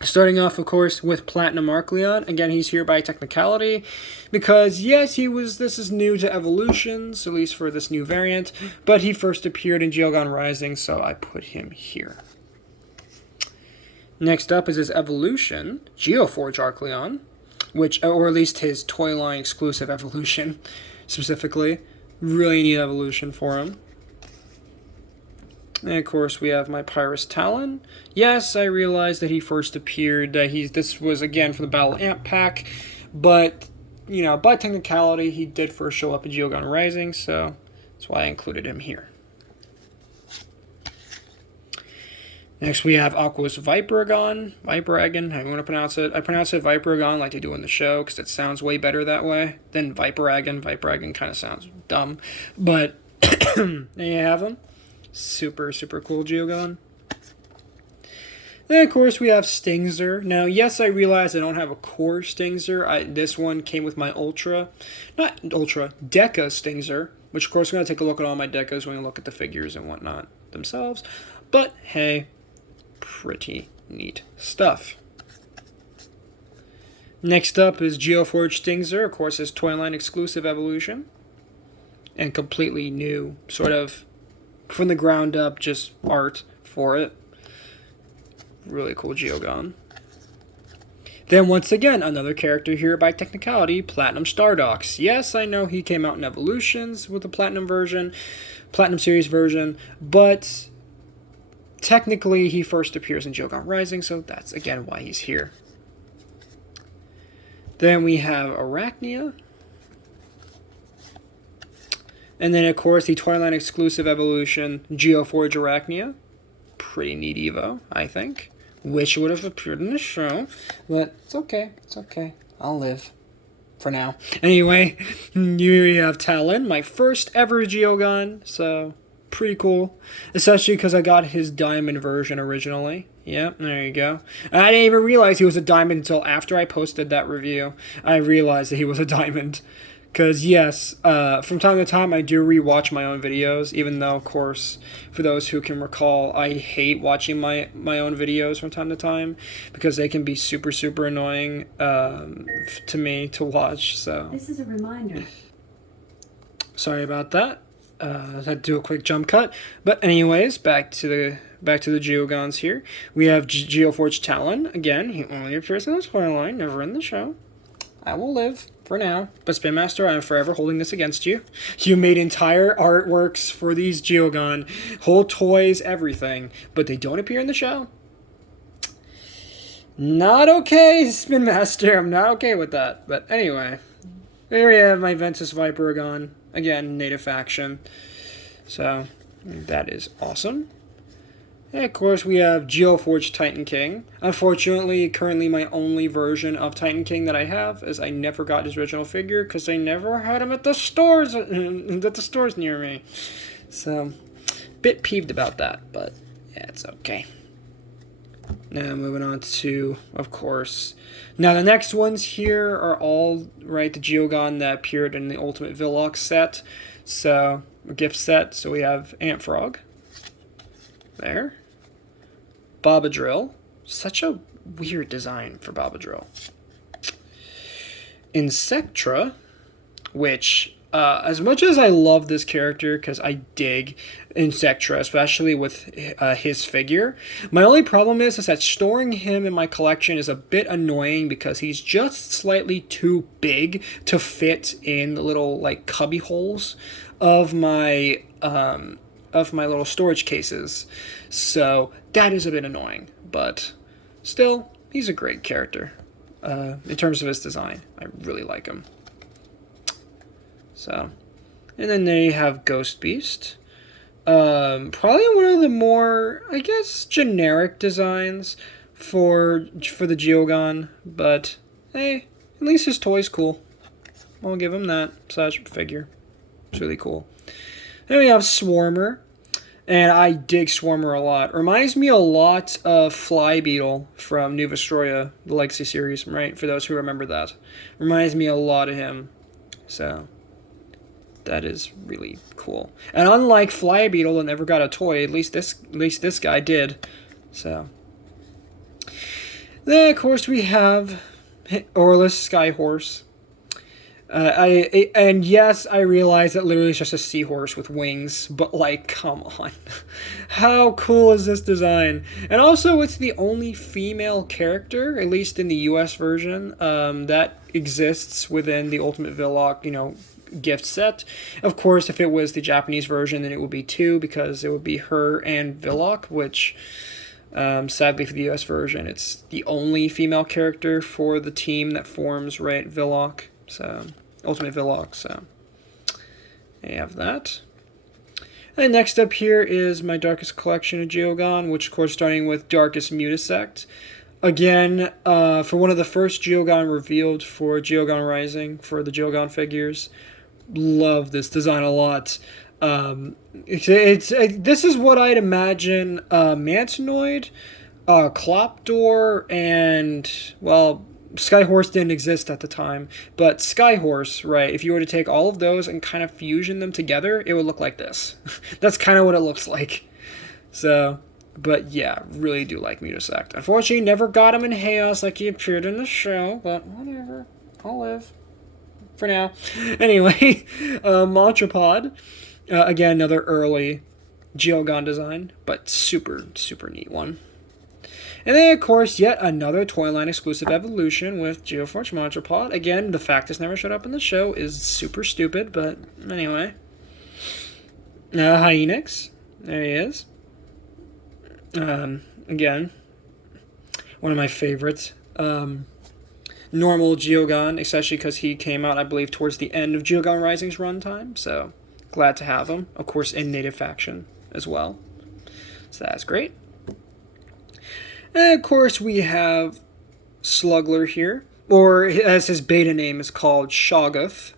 Starting off, of course, with Platinum Arcleon. Again, he's here by technicality because, yes, this is new to Evolutions, at least for this new variant, but he first appeared in Geogun Rising, so I put him here. Next up is his evolution, Geoforge Arcleon, or at least his toy line exclusive evolution, specifically. Really neat evolution for him. And of course, we have my Pyrus Talon. Yes, I realized that he first appeared. This was again for the Battle Amp pack, but by technicality, he did first show up in Geogun Rising, so that's why I included him here. Next, we have Aqua's Viperagon, however you want to pronounce it. I pronounce it Viperagon like they do in the show because it sounds way better that way than Viperagon. Viperagon kind of sounds dumb, but there you have him. Super, super cool Geogun. Then, of course, we have Stingzer. Now, yes, I realize I don't have a core Stingzer. This one came with my Deca Stingzer, which, of course, I'm going to take a look at all my Decas when we look at the figures and whatnot themselves. But, hey, pretty neat stuff. Next up is Geoforge Stingzer, of course, his toy line exclusive evolution. And completely new, sort of from the ground up, just art for it. Really cool Geogun. Then once again, another character here by technicality, Platinum Stardox. Yes, I know he came out in Evolutions with the Platinum Series version, but technically he first appears in Geogun Rising, so that's again why he's here. Then we have Arachnia. And then, of course, the Toyline exclusive evolution, Geoforge Arachnia. Pretty neat Evo, I think. Wish it would have appeared in the show, but it's okay. It's okay. I'll live. For now. Anyway, you have Talon, my first ever Geogon, so pretty cool. Especially because I got his diamond version originally. Yep, there you go. And I didn't even realize he was a diamond until after I posted that review. I realized that he was a diamond. Because, yes, from time to time I do rewatch my own videos, even though, of course, for those who can recall, I hate watching my own videos from time to time, because they can be super, super annoying to me to watch, so... This is a reminder. Sorry about that. I had to do a quick jump cut. But anyways, back to the Geogons here. We have Geoforge Talon. Again, he only appears in the Toyline, never in the show. I will live. For now. But Spin Master, I am forever holding this against you. You made entire artworks for these Geogon, whole toys, everything, but they don't appear in the show. Not okay, Spin Master. I'm not okay with that. But anyway, there we have my Ventus Vipergon. Again, native faction. So, that is awesome. And of course, we have Geoforge Titan King. Unfortunately, currently my only version of Titan King that I have is I never got his original figure because I never had him at the stores near me. So, bit peeved about that, but yeah, it's okay. Now moving on to, of course, now the next ones here are all the Geogon that appeared in the Ultimate Villox set, so gift set. So we have Ant Frog. There. Babadrill. Such a weird design for Babadrill. Insectra, which, as much as I love this character, because I dig Insectra, especially with his figure, my only problem is that storing him in my collection is a bit annoying because he's just slightly too big to fit in the little, like, cubby holes of my little storage cases. So that is a bit annoying, but still, he's a great character. In terms of his design, I really like him. So, and then they have Ghost Beast. Probably one of the more, I guess, generic designs for the Geogon, but hey, at least his toy's cool. I'll give him that such figure. It's really cool. Then we have Swarmer. And I dig Swarmer a lot. Reminds me a lot of Fly Beetle from New Vestroia, the Legacy series, right? For those who remember that. Reminds me a lot of him. So, that is really cool. And unlike Fly Beetle that never got a toy, at least this guy did. So. Then, of course, we have Orlis Skyhorse. And yes, I realize that literally it's just a seahorse with wings, but like, come on. How cool is this design? And also, it's the only female character, at least in the US version, that exists within the Ultimate Villox, gift set. Of course, if it was the Japanese version, then it would be 2, because it would be her and Villox, which, sadly for the US version, it's the only female character for the team that forms, Villox. So, Ultimate Villox, so I have that. And next up here is my Darkest Collection of Geogon, which of course starting with Darkest Mutasect. Again, for one of the first Geogon revealed for Geogon Rising, for the Geogon figures. Love this design a lot. This is what I'd imagine Mantinoid, Clopdor, and, well, Skyhorse didn't exist at the time, but Skyhorse, if you were to take all of those and kind of fusion them together, it would look like this. That's kind of what it looks like. So, but yeah, really do like Mutasect. Unfortunately, never got him in Chaos like he appeared in the show, but whatever. I'll live. For now. Anyway, Montrapod. Again, another early Geogon design, but super, super neat one. And then, of course, yet another Toyline exclusive evolution with Geoforge Montrapod. Again, the fact this never showed up in the show is super stupid, but anyway. Hyenix. There he is. Again, one of my favorites. Normal Geogon, especially because he came out, I believe, towards the end of Geogon Rising's runtime, so glad to have him. Of course, in native faction as well. So that's great. And of course, we have Slugler here, or as his beta name is called, Shoggoth.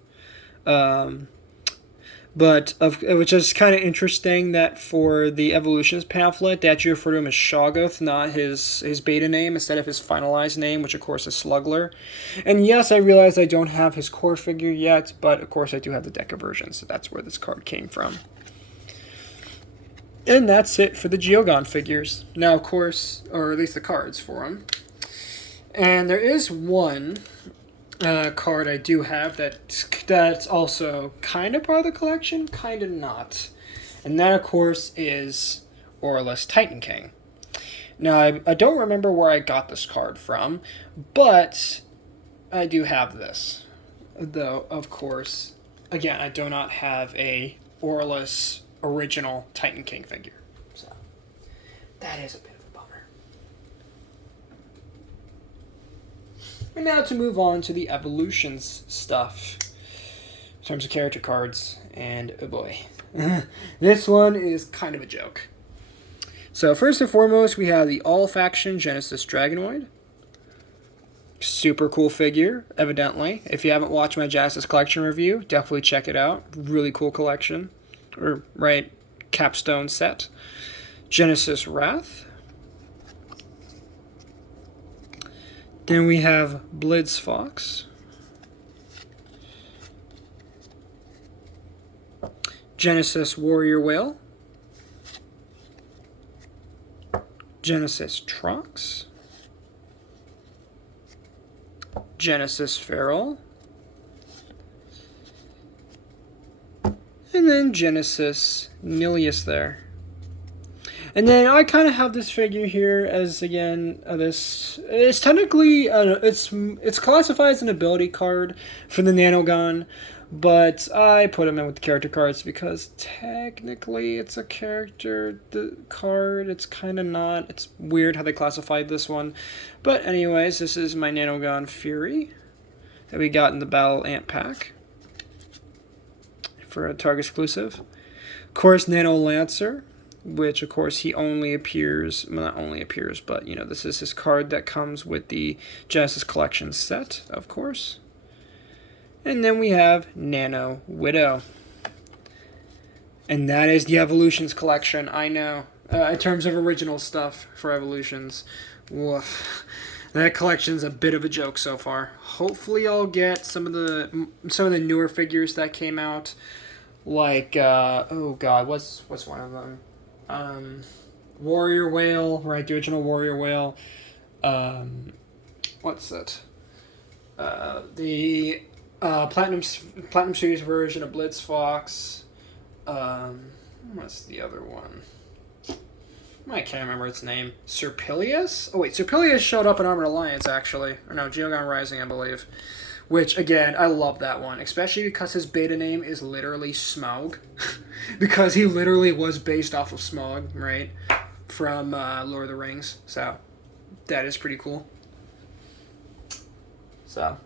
Which is kind of interesting that for the evolutions pamphlet, they actually refer to him as Shoggoth, not his beta name, instead of his finalized name, which of course is Slugler. And yes, I realize I don't have his core figure yet, but of course I do have the Deca version, so that's where this card came from. And that's it for the Geogon figures. Now, of course, or at least the cards for them. And there is one card I do have that's also kind of part of the collection, kind of not. And that, of course, is Aurelus Titan King. Now, I don't remember where I got this card from, but I do have this. Though, of course, again, I do not have a Aurelus original Titan King figure. So, that is a bit of a bummer. And now to move on to the evolutions stuff. In terms of character cards, and oh boy. This one is kind of a joke. So first and foremost, we have the all-faction Genesis Dragonoid. Super cool figure, evidently. If you haven't watched my Genesis collection review, definitely check it out. Really cool collection. Capstone set. Genesis Wrath. Then we have Blitzfox. Genesis Warrior Whale. Genesis Trox. Genesis Feral. And then Genesis Nilius there. And then I kind of have this figure here as, again, it's technically, it's classified as an ability card for the Nanogon, but I put him in with the character cards because technically it's a character card. It's kind of not. It's weird how they classified this one. But anyways, this is my Nanogon Fury that we got in the Battle Ant Pack for a Target exclusive. Of course, Nano Lancer, which of course he only appears, well, not only appears, but you know, this is his card that comes with the Genesis Collection set, of course. And then we have Nano Widow. And that is the Evolutions collection, I know. In terms of original stuff for Evolutions. Woof. That collection's a bit of a joke so far. Hopefully I'll get some of the newer figures that came out. Like, oh god, what's one of them? Warrior Whale, right? The original Warrior Whale. What's it? The Platinum Series version of Blitzfox. What's the other one? I can't remember its name. Serpilius? Oh wait, Serpilius showed up in Armored Alliance actually. Or no, Geogon Rising, I believe. Which, again, I love that one. Especially because his beta name is literally Smaug. Because he literally was based off of Smaug, right? From Lord of the Rings. So, that is pretty cool. So,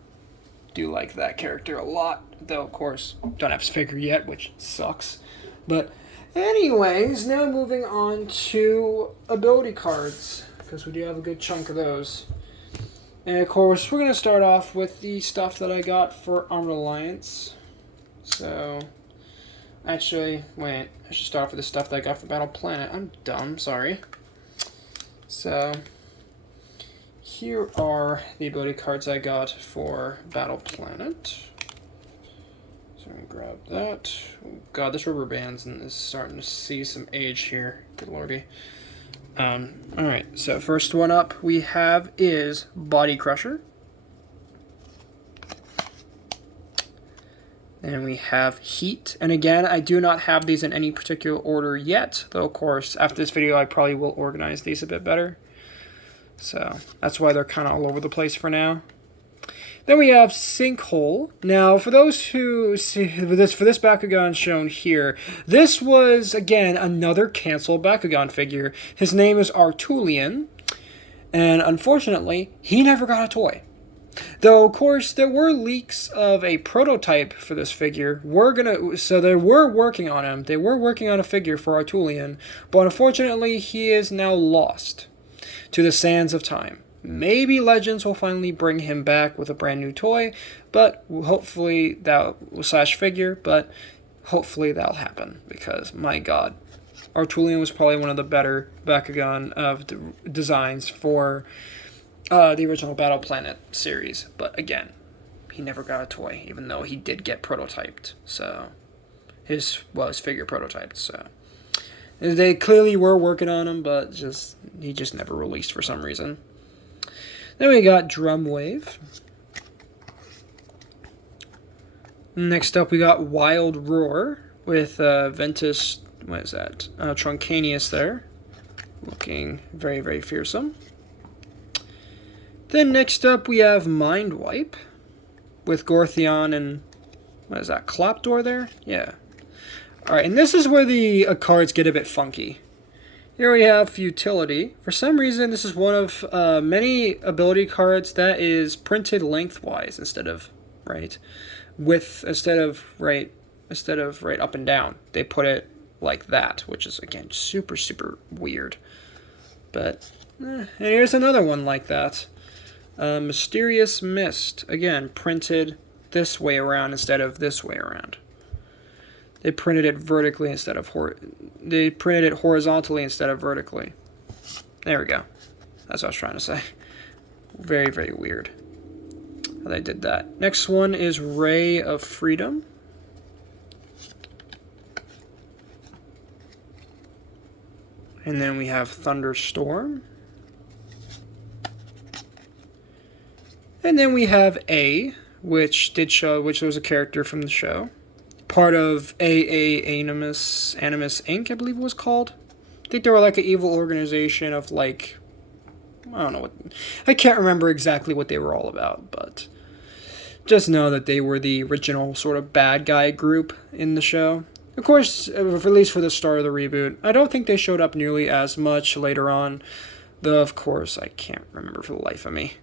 do like that character a lot. Though, of course, don't have his figure yet, which sucks. But, anyways, now moving on to ability cards. Because we do have a good chunk of those. And of course, we're going to start off with the stuff that I got for Armored Alliance. So, actually, wait, I should start off with the stuff that I got for Battle Planet. I'm dumb, sorry. So, here are the ability cards I got for Battle Planet. So, I'm going to grab that. Oh god, this rubber band's is starting to see some age here. Good lordy. Alright, so first one up we have is Body Crusher. Then we have Heat. And again, I do not have these in any particular order yet, though of course after this video I probably will organize these a bit better. So that's why they're kind of all over the place for now. Then we have Sinkhole. Now, for those who see for this Bakugan shown here, this was, again, another canceled Bakugan figure. His name is Artulian, and unfortunately, he never got a toy. Though, of course, there were leaks of a prototype for this figure. So they were working on him. They were working on a figure for Artulian, but unfortunately, he is now lost to the sands of time. Maybe Legends will finally bring him back with a brand new toy, but hopefully figure, but hopefully that'll happen, because my god, Artulian was probably one of the better Bakugan of designs for the original Battle Planet series. But again, he never got a toy, even though he did get prototyped. So his figure prototyped. So they clearly were working on him, but he just never released for some reason. Then we got Drumwave. Next up, we got Wild Roar with Ventus. What is that? Truncanius there, looking very, very fearsome. Then next up we have Mind Wipe with Gorthion and what is that? Klopdor there? Yeah. Alright, and this is where the cards get a bit funky. Here we have Futility. For some reason, this is one of many ability cards that is printed lengthwise instead of right up and down. They put it like that, which is again super, super weird. But and here's another one like that. Mysterious Mist, again printed this way around instead of this way around. They printed it vertically instead of they printed it horizontally instead of vertically. There we go. That's what I was trying to say. Very, very weird how they did that. Next one is Ray of Freedom. And then we have Thunderstorm. And then we have A, which was a character from the show. Part of Animus Inc., I believe it was called. I think they were like an evil organization of like, I don't know I can't remember exactly what they were all about, but just know that they were the original sort of bad guy group in the show. Of course, at least for the start of the reboot. I don't think they showed up nearly as much later on, though of course I can't remember for the life of me.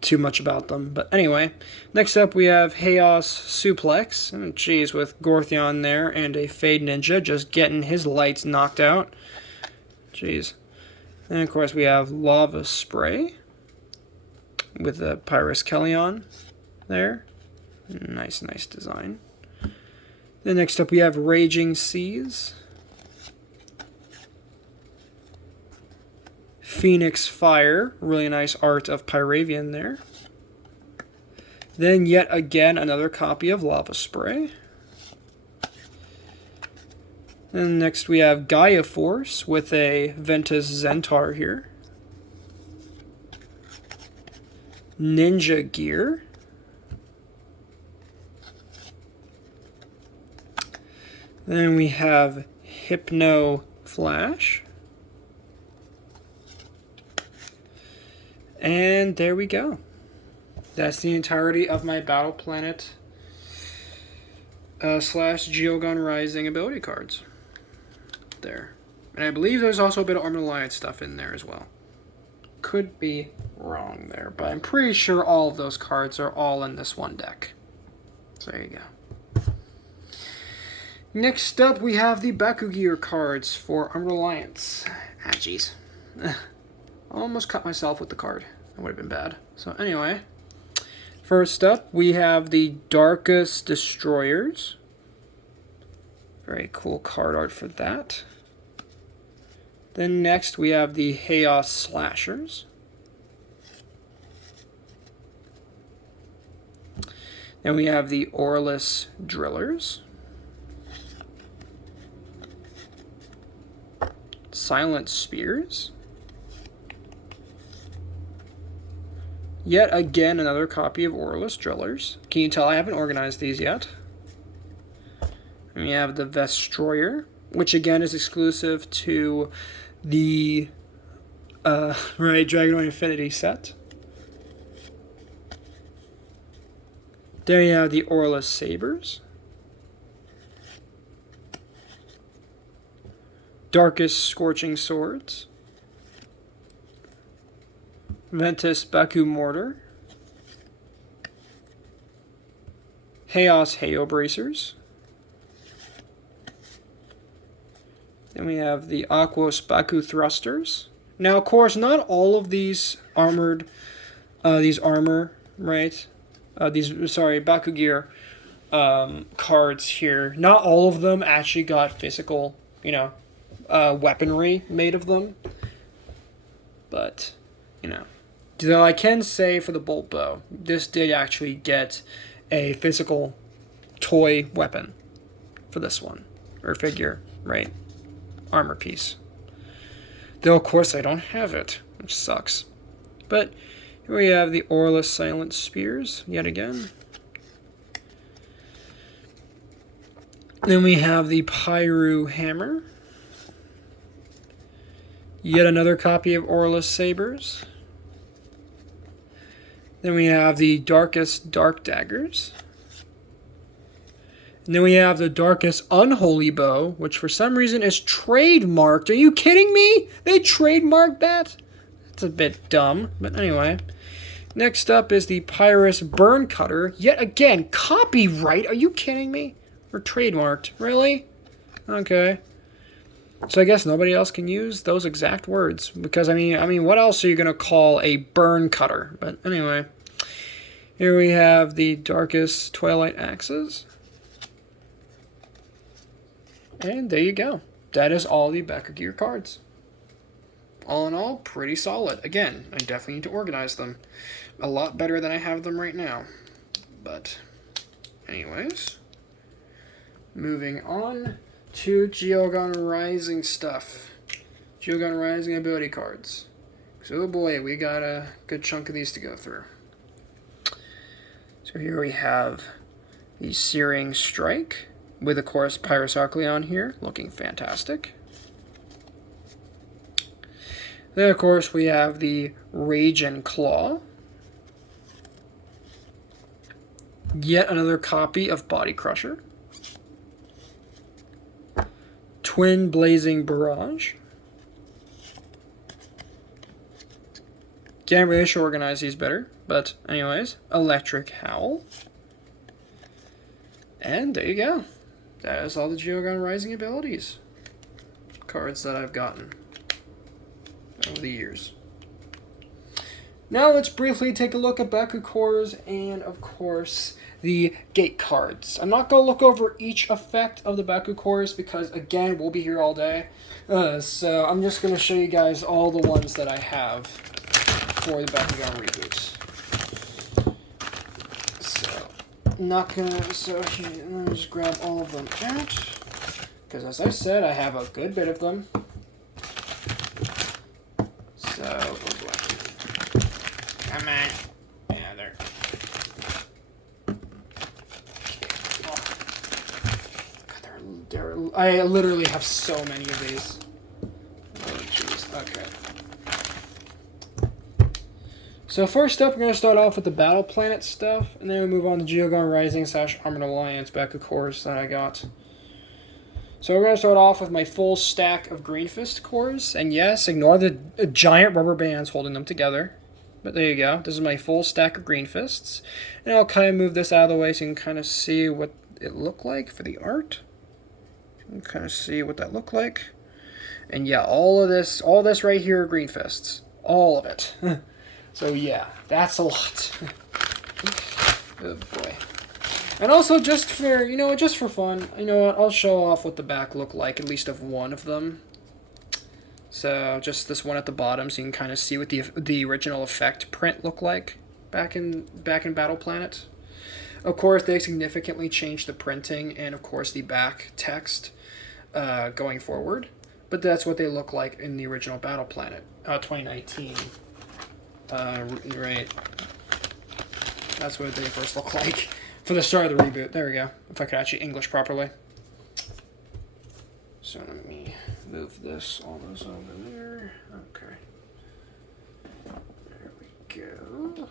Too much about them. But anyway, next up we have Chaos Suplex. Jeez, with Gorthion there and a Fade Ninja just getting his lights knocked out. Jeez. And of course we have Lava Spray with the Pyrus Kellion there. Nice design. Then next up we have Raging Seas. Phoenix Fire, really nice art of Pyravian there. Then yet again another copy of Lava Spray. And next we have Gaia Force with a Ventus Zentaur here. Ninja Gear. Then we have Hypno Flash. And there we go. That's the entirety of my Battle Planet / Geogun Rising ability cards. There. And I believe there's also a bit of Armored Alliance stuff in there as well. Could be wrong there, but I'm pretty sure all of those cards are all in this one deck. So there you go. Next up, we have the Bakugear cards for Armored Alliance. Ah, jeez. Almost cut myself with the card. That would have been bad. So anyway, first up, we have the Darkest Destroyers. Very cool card art for that. Then next, we have the Chaos Slashers. Then we have the Aurelus Drillers. Silent Spears. Yet again, another copy of Aurelus Drillers. Can you tell I haven't organized these yet? And we have the Vestroyer, which again is exclusive to the Dragonoid Infinity set. There you have the Aurelus Sabers. Darkest Scorching Swords. Ventus Baku Mortar, Chaos Heyo Bracers. Then we have the Aquos Baku Thrusters. Now, of course, not all of these armor, right? Baku Gear cards here. Not all of them actually got physical, weaponry made of them. But, though I can say for the bolt bow, this did actually get a physical toy weapon for this one, or figure, right? Armor piece. Though, of course, I don't have it, which sucks. But here we have the Aurelus Silent Spears, yet again. Then we have the Pyru Hammer. Yet another copy of Aurelus Sabers. Then we have the Darkest Dark Daggers. And then we have the Darkest Unholy Bow, which for some reason is trademarked. Are you kidding me? They trademarked that? That's a bit dumb, but anyway. Next up is the Pyrus Burn Cutter. Yet again, copyright? Are you kidding me? Or trademarked? Really? Okay. So I guess nobody else can use those exact words. Because, I mean, what else are you going to call a burn cutter? But anyway. Here we have the Darkest Twilight Axes. And there you go. That is all the Baku Gear cards. All in all, pretty solid. Again, I definitely need to organize them. A lot better than I have them right now. But, anyways. Moving on to Geogun Rising stuff. Geogun Rising ability cards. So, oh boy, we got a good chunk of these to go through. So here we have the Searing Strike. With, of course, Pyrus Arcleon here, looking fantastic. Then, of course, we have the Rage and Claw. Yet another copy of Body Crusher. Twin Blazing Barrage. Can't really organize these better, but anyways, Electric Howl. And there you go. That is all the Geogun Rising abilities cards that I've gotten over the years. Now let's briefly take a look at Baku cores and, of course, the gate cards. I'm not going to look over each effect of the Baku cores because, again, we'll be here all day. So I'm just going to show you guys all the ones that I have for the Bakugan reboots. Not gonna, so here, let me just grab all of them out, because as I said, I have a good bit of them. So, oh boy. Come on. Yeah, there. Oh. God, I literally have so many of these. Oh, jeez. Okay. So first up, we're going to start off with the Battle Planet stuff, and then we move on to Geogun Rising / Armored Alliance Baku cores that I got. So we're going to start off with my full stack of Green Fist cores, and yes, ignore the giant rubber bands holding them together. But there you go. This is my full stack of Green Fists, and I'll kind of move this out of the way so you can kind of see what it looked like for the art. You can kind of see what that looked like. And yeah, all this right here are Green Fists. All of it. So yeah, that's a lot. Oh boy. And also just for fun, I'll show off what the back looked like, at least of one of them. So just this one at the bottom, so you can kind of see what the original effect print looked like back in Battle Planet. Of course, they significantly changed the printing and of course the back text going forward. But that's what they look like in the original Battle Planet 2019. Right. That's what they first look like for the start of the reboot. There we go. If I could actually English properly. So let me move all those over there. Okay. There we go.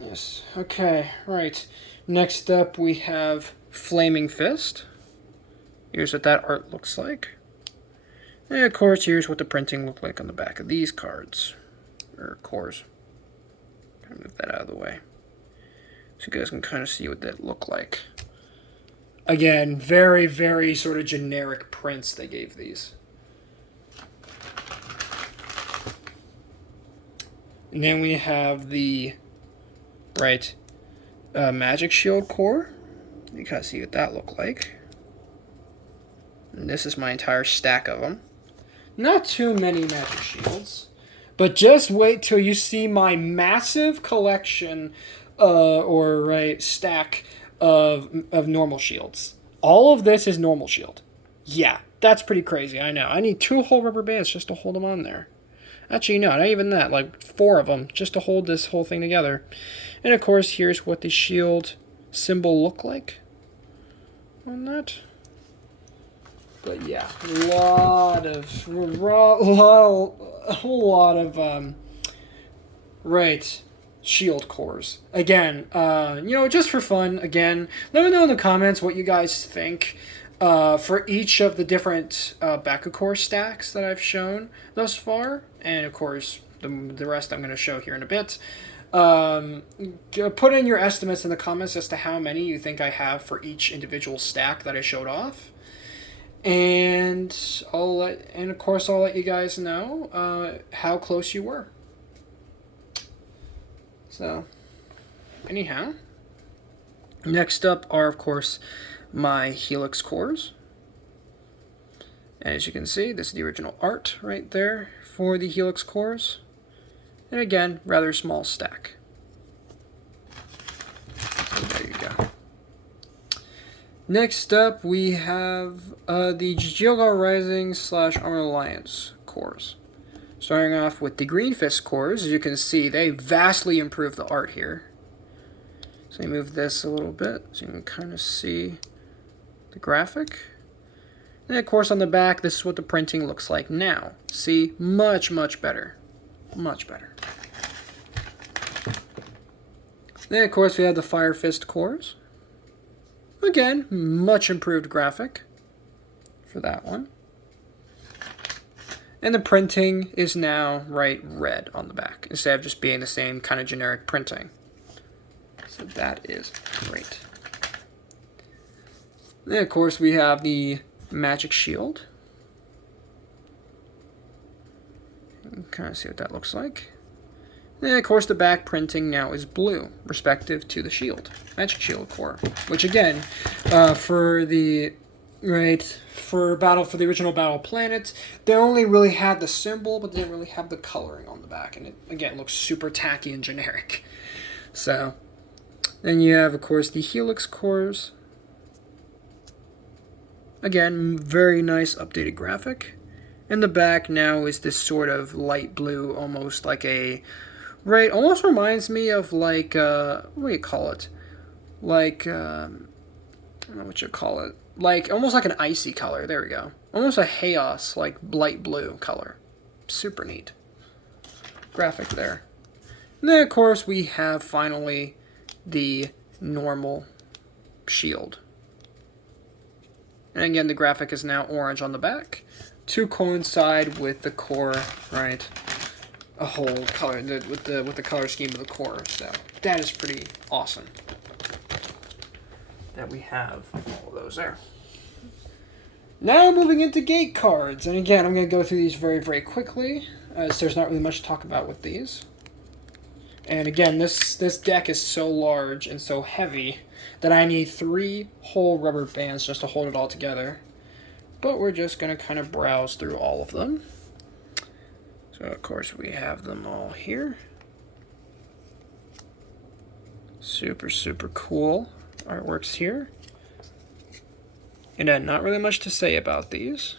Yes. Okay. Right. Next up we have Flaming Fist. Here's what that art looks like. And of course, here's what the printing looked like on the back of these cards, or cores. Move that out of the way, so you guys can kind of see what that looked like. Again, very, very sort of generic prints they gave these. And then we have the magic shield core. You kind of see what that looked like. And this is my entire stack of them. Not too many magic shields, but just wait till you see my massive collection stack of normal shields. All of this is normal shield. Yeah, that's pretty crazy, I know. I need 2 whole rubber bands just to hold them on there. Actually, no, not even that. Like 4 of them just to hold this whole thing together. And of course, here's what the shield symbol looked like on that. But yeah, a whole lot of shield cores. Again, just for fun. Again, let me know in the comments what you guys think for each of the different Bakugan stacks that I've shown thus far, and of course the rest I'm going to show here in a bit. Put in your estimates in the comments as to how many you think I have for each individual stack that I showed off. And of course I'll let you guys know how close you were. So, anyhow, next up are of course my Helix cores. And as you can see, this is the original art right there for the Helix cores. And again, rather small stack. So there you go. Next up, we have the Geogar Rising / Armored Alliance cores. Starting off with the Green Fist cores, as you can see, they vastly improved the art here. So let me move this a little bit so you can kind of see the graphic. And of course on the back, this is what the printing looks like now. See, much, much better. Much better. Then of course we have the Fire Fist cores. Again, much improved graphic for that one. And the printing is now red on the back instead of just being the same kind of generic printing. So that is great. Then of course we have the Magic Shield. You can kind of see what that looks like. And of course the back printing now is blue, respective to the shield, Magic Shield core. Which again, for the original Battle Planet, they only really had the symbol, but they didn't really have the coloring on the back, and it again looks super tacky and generic. So then you have of course the Helix cores. Again, very nice updated graphic. And the back now is this sort of light blue, almost like a almost reminds me of like, what do you call it? Like, I don't know what you call it. Like, almost like an icy color. There we go. Almost a chaos, like, light blue color. Super neat. Graphic there. And then, of course, we have, finally, the normal shield. And again, the graphic is now orange on the back to coincide with the core, a whole color with the color scheme of the core. So that is pretty awesome that we have all of those there. Now moving into gate cards, and again I'm going to go through these very, very quickly as there's not really much to talk about with these. And again, this deck is so large and so heavy that I need 3 whole rubber bands just to hold it all together. But we're just going to kind of browse through all of them. So of course we have them all here. Super, super cool artworks here. And then not really much to say about these.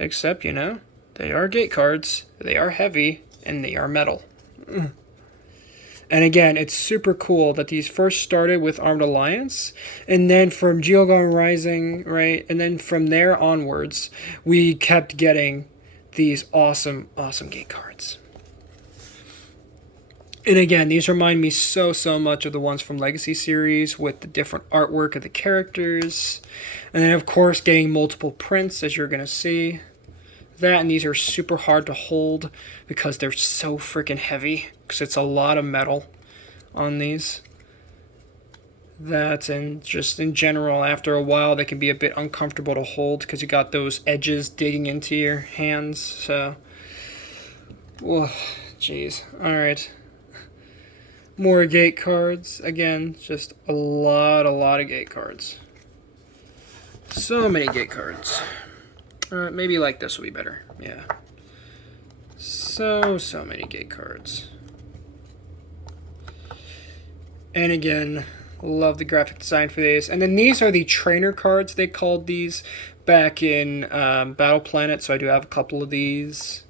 Except, they are gate cards, they are heavy, and they are metal. And again, it's super cool that these first started with Armed Alliance, and then from Geogar Rising, and then from there onwards, we kept getting these awesome, awesome gate cards. And again, these remind me so much of the ones from Legacy series with the different artwork of the characters. And then, of course, getting multiple prints, as you're going to see. That, and these are super hard to hold because they're so freaking heavy, because it's a lot of metal on these. That, and just in general, after a while, they can be a bit uncomfortable to hold because you got those edges digging into your hands. So, whoa, jeez. All right. More gate cards. Again, just a lot of gate cards. So many gate cards. Maybe like this will be better. Yeah. So many gate cards. And again, love the graphic design for these. And then these are the trainer cards, they called these back in Battle Planet. So I do have a couple of these.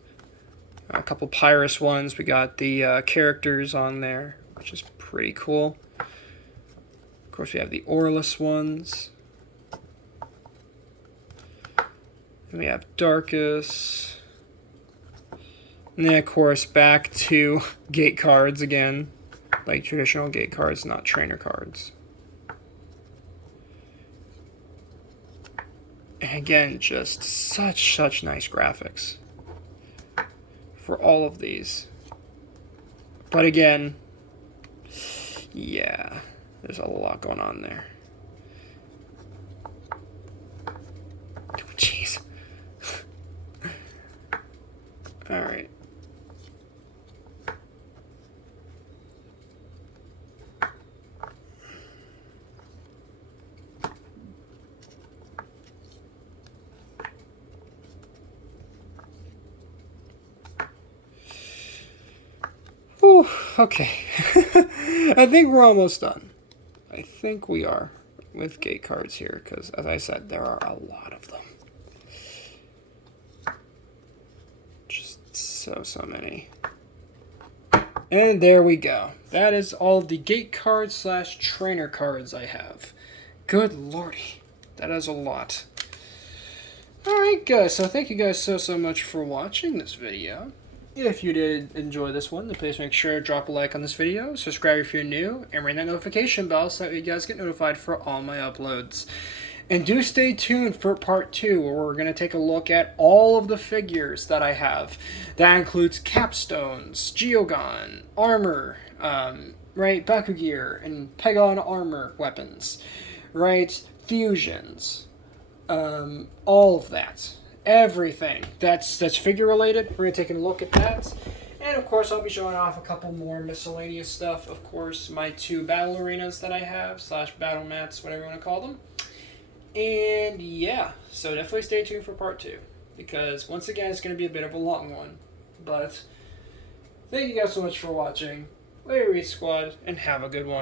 A couple Pyrus ones. We got the characters on there, which is pretty cool. Of course, we have the Aurelus ones. And we have Darkus. And then, of course, back to gate cards again. Like traditional gate cards, not trainer cards. And again, just such nice graphics for all of these. But again, yeah, there's a lot going on there. Jeez. All right. Whew, okay. I think we're almost done. I think we are with gate cards here because, as I said, there are a lot of them. Just so many. And there we go. That is all of the gate cards / trainer cards I have. Good lordy. That is a lot. Alright guys, so thank you guys so much for watching this video. If you did enjoy this one, then please make sure to drop a like on this video, subscribe if you're new, and ring that notification bell so that you guys get notified for all my uploads. And do stay tuned for part 2, where we're going to take a look at all of the figures that I have. That includes capstones, Geogon, armor, right, Bakugan, and Pegon armor weapons, right, fusions, all of that. Everything that's figure related, we're going to take a look at that. And of course, I'll be showing off a couple more miscellaneous stuff. Of course, my 2 battle arenas that I have, / battle mats, whatever you want to call them. And yeah, so definitely stay tuned for part 2, because once again, it's going to be a bit of a long one. But thank you guys so much for watching. Later, Reed Squad, and have a good one.